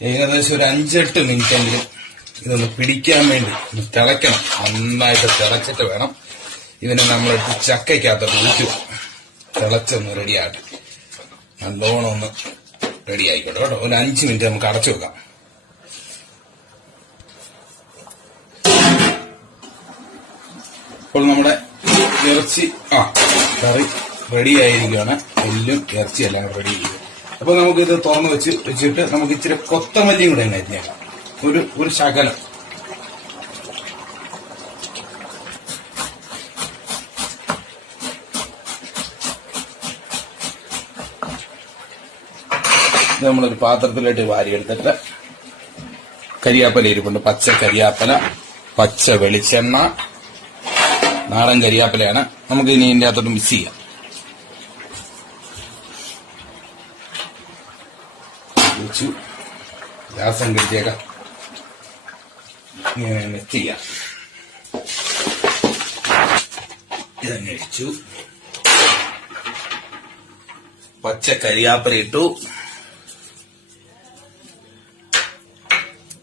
ഏകദേശം ഒരു 5-8 മിനിറ്റെങ്കിലും ഇതൊന്ന് പിടിക്കാൻ വേണ്ടി ഒന്ന് തിളയ്ക്കണം. നന്നായിട്ട് തിളച്ചിട്ട് വേണം ഇതിനെ നമ്മളിട്ട് ചക്കയ്ക്കകത്തോട്ട് ഊറ്റുക. തിളച്ചൊന്ന് റെഡിയാക്കി നല്ലോണം ഒന്ന് റെഡി ആയിക്കോട്ടെ കേട്ടോ. ഒരു 5 മിനിറ്റ് നമുക്ക് അടച്ചു വെക്കാം. ഇപ്പോൾ നമ്മുടെ ഇറച്ചി കറി റെഡി ആയിരിക്കുകയാണ്. എല്ലും ഇറച്ചി എല്ലാം റെഡി ചെയ്യും. അപ്പൊ നമുക്കിത് തുറന്ന് വെച്ചിട്ട് നമുക്ക് ഇച്ചിരി കൊത്തമല്ലിയും കൂടെ അരിഞ്ഞേക്കാം. ഒരു ശകലം. ഇത് നമ്മളൊരു പാത്രത്തിലോട്ട് വാരിയെടുത്തിട്ട് കരിയാപ്പല ഇരിപ്പുണ്ട്. പച്ച കരിയാപ്പല, പച്ച വെളിച്ചെണ്ണ, നാടൻ കരിയാപ്പലയാണ്. നമുക്ക് ഇനി ഇതിന്റെ അകത്തോട്ട് മിക്സ് ചെയ്യാം. ഗ്യാസം കെട്ടിയേക്കാം. ഇങ്ങനെ മിക്സ് ചെയ്യാം. ഇതന്നെ ഇട്ടു. പച്ച കരിയാപ്പല ഇട്ടു.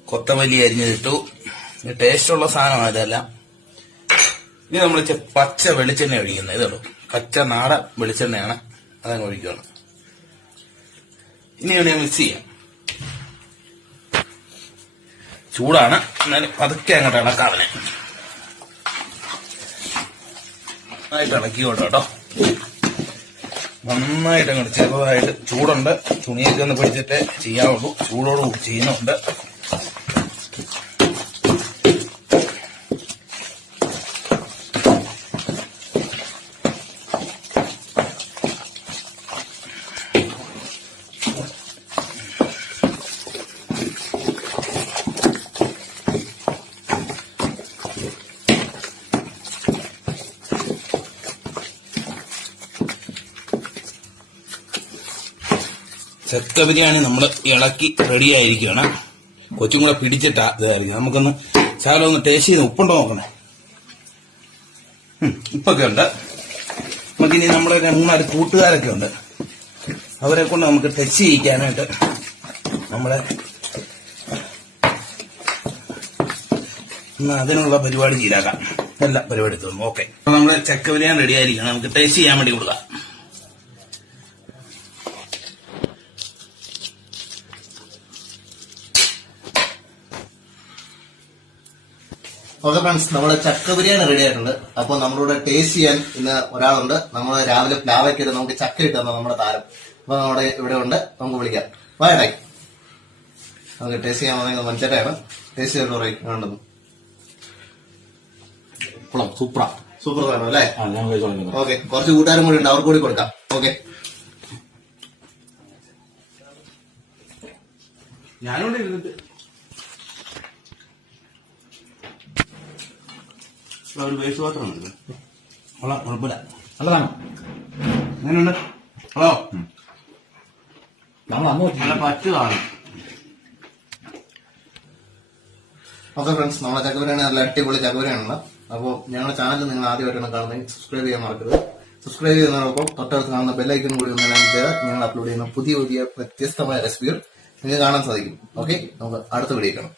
കൊത്തമല്ലി അരിഞ്ഞിട്ടു. ടേസ്റ്റുള്ള സാധനമാണ് ഇതെല്ലാം. ഇനി നമ്മൾ പച്ച വെളിച്ചെണ്ണ ഒഴിക്കുന്നത്. ഇതുള്ളൂ, പച്ച നാടൻ വെളിച്ചെണ്ണയാണ്. അതങ്ങ് ഒഴിക്കുകയാണ്. ഇനി ഇവനെ മിക്സ് ചെയ്യാം. ചൂടാണ്, എന്നാലും പതുക്കെ അങ്ങോട്ട് ഇളക്കാവനെ. നന്നായിട്ട് ഇളക്കിക്കോട്ടോ കേട്ടോ. നന്നായിട്ട് അങ്ങോട്ട് ചെറുതായിട്ട് ചൂടുണ്ട്. തുണിയൊക്കെ ഒന്ന് പിടിച്ചിട്ട് ചെയ്യാവുള്ളൂ. ചൂടോടുകൂടി ചെയ്യുന്നുണ്ട്. ചക്ക ബിരിയാണി നമ്മൾ ഇളക്കി റെഡി ആയിരിക്കുകയാണ്. കൊച്ചും കൂടെ പിടിച്ചിട്ടാ ഇതായിരിക്കും. നമുക്കൊന്ന് ശകലം ഒന്ന് ടേസ്റ്റ് ചെയ്ത് ഉപ്പുണ്ടോ നോക്കണേ. ഉപ്പൊക്കെ ഉണ്ട്. നമുക്കിനി നമ്മുടെ 3-4 കൂട്ടുകാരൊക്കെ ഉണ്ട്. അവരെ കൊണ്ട് നമുക്ക് ടച്ച് ചെയ്യിക്കാനായിട്ട് നമ്മളെ അതിനുള്ള പരിപാടി ചെയ്താക്കാം. എല്ലാ പരിപാടി തോന്നും. ഓക്കെ, അപ്പൊ നമ്മള് ചക്ക ബിരിയാണി റെഡി ആയിരിക്കണം. നമുക്ക് ടേസ്റ്റ് ചെയ്യാൻ വേണ്ടി കൊടുക്കാം. ഓക്കെ ഫ്രണ്ട്സ്, നമ്മുടെ ചക്ക ബിരിയാണി റെഡി ആയിട്ടുണ്ട്. അപ്പൊ നമ്മളോട് ടേസ്റ്റ് ചെയ്യാൻ ഇന്ന് ഒരാളുണ്ട്. നമ്മൾ രാവിലെ പ്ലാവയ്ക്ക് നമുക്ക് ചക്ക കിട്ടുന്ന നമ്മുടെ താരം. അപ്പൊ നമ്മുടെ ഇവിടെ ഉണ്ട്. നമുക്ക് വിളിക്കാം. വായടായി നമുക്ക് ടേസ്റ്റ് ചെയ്യാൻ വന്നെങ്കിൽ മഞ്ചേട്ടയാണ്. ടേസ്റ്റ് ചെയ്തിട്ട് പറയും വേണ്ടത്. സൂപ്പർ വേണം അല്ലേ? ഓക്കെ, കുറച്ച് കൂട്ടുകാരും കൂടി ഉണ്ട്, അവർക്ക് കൂടി കൊടുക്കാം. ഓക്കെ, ഞാനിവിടെ ഇരുന്നിട്ട് ഒരു വേസ്റ്റ് പാത്രമാണ്. കൊള്ളാം, കുഴപ്പമില്ല, നല്ലതാണ്. എങ്ങനെയുണ്ട്? ഹലോ, നമ്മൾ അന്ന് നല്ല പറ്റുകയാണ്. ഓക്കെ ഫ്രണ്ട്സ്, നമ്മളെ ചക്കവരാണ് നല്ല അടിപൊളി ചക്കവരാണുള്ളത്. അപ്പോൾ ഞങ്ങളുടെ ചാനൽ നിങ്ങൾ ആദ്യമായിട്ടാണ് കാണുന്നത്, സബ്സ്ക്രൈബ് ചെയ്യാൻ മറക്കരുത്. സബ്സ്ക്രൈബ് ചെയ്യുന്നതോടൊപ്പം തൊട്ടടുത്ത് കാണുന്ന ബെല്ലൈക്കൺ കൂടി ഒന്ന് എനേബിൾ ചെയ്താൽ ഞങ്ങൾ അപ്ലോഡ് ചെയ്യുന്ന പുതിയ പുതിയ വ്യത്യസ്തമായ റെസിപ്പികൾ നിങ്ങൾക്ക് കാണാൻ സാധിക്കും. ഓക്കെ, നമുക്ക് അടുത്ത വീഡിയോ കാണാം.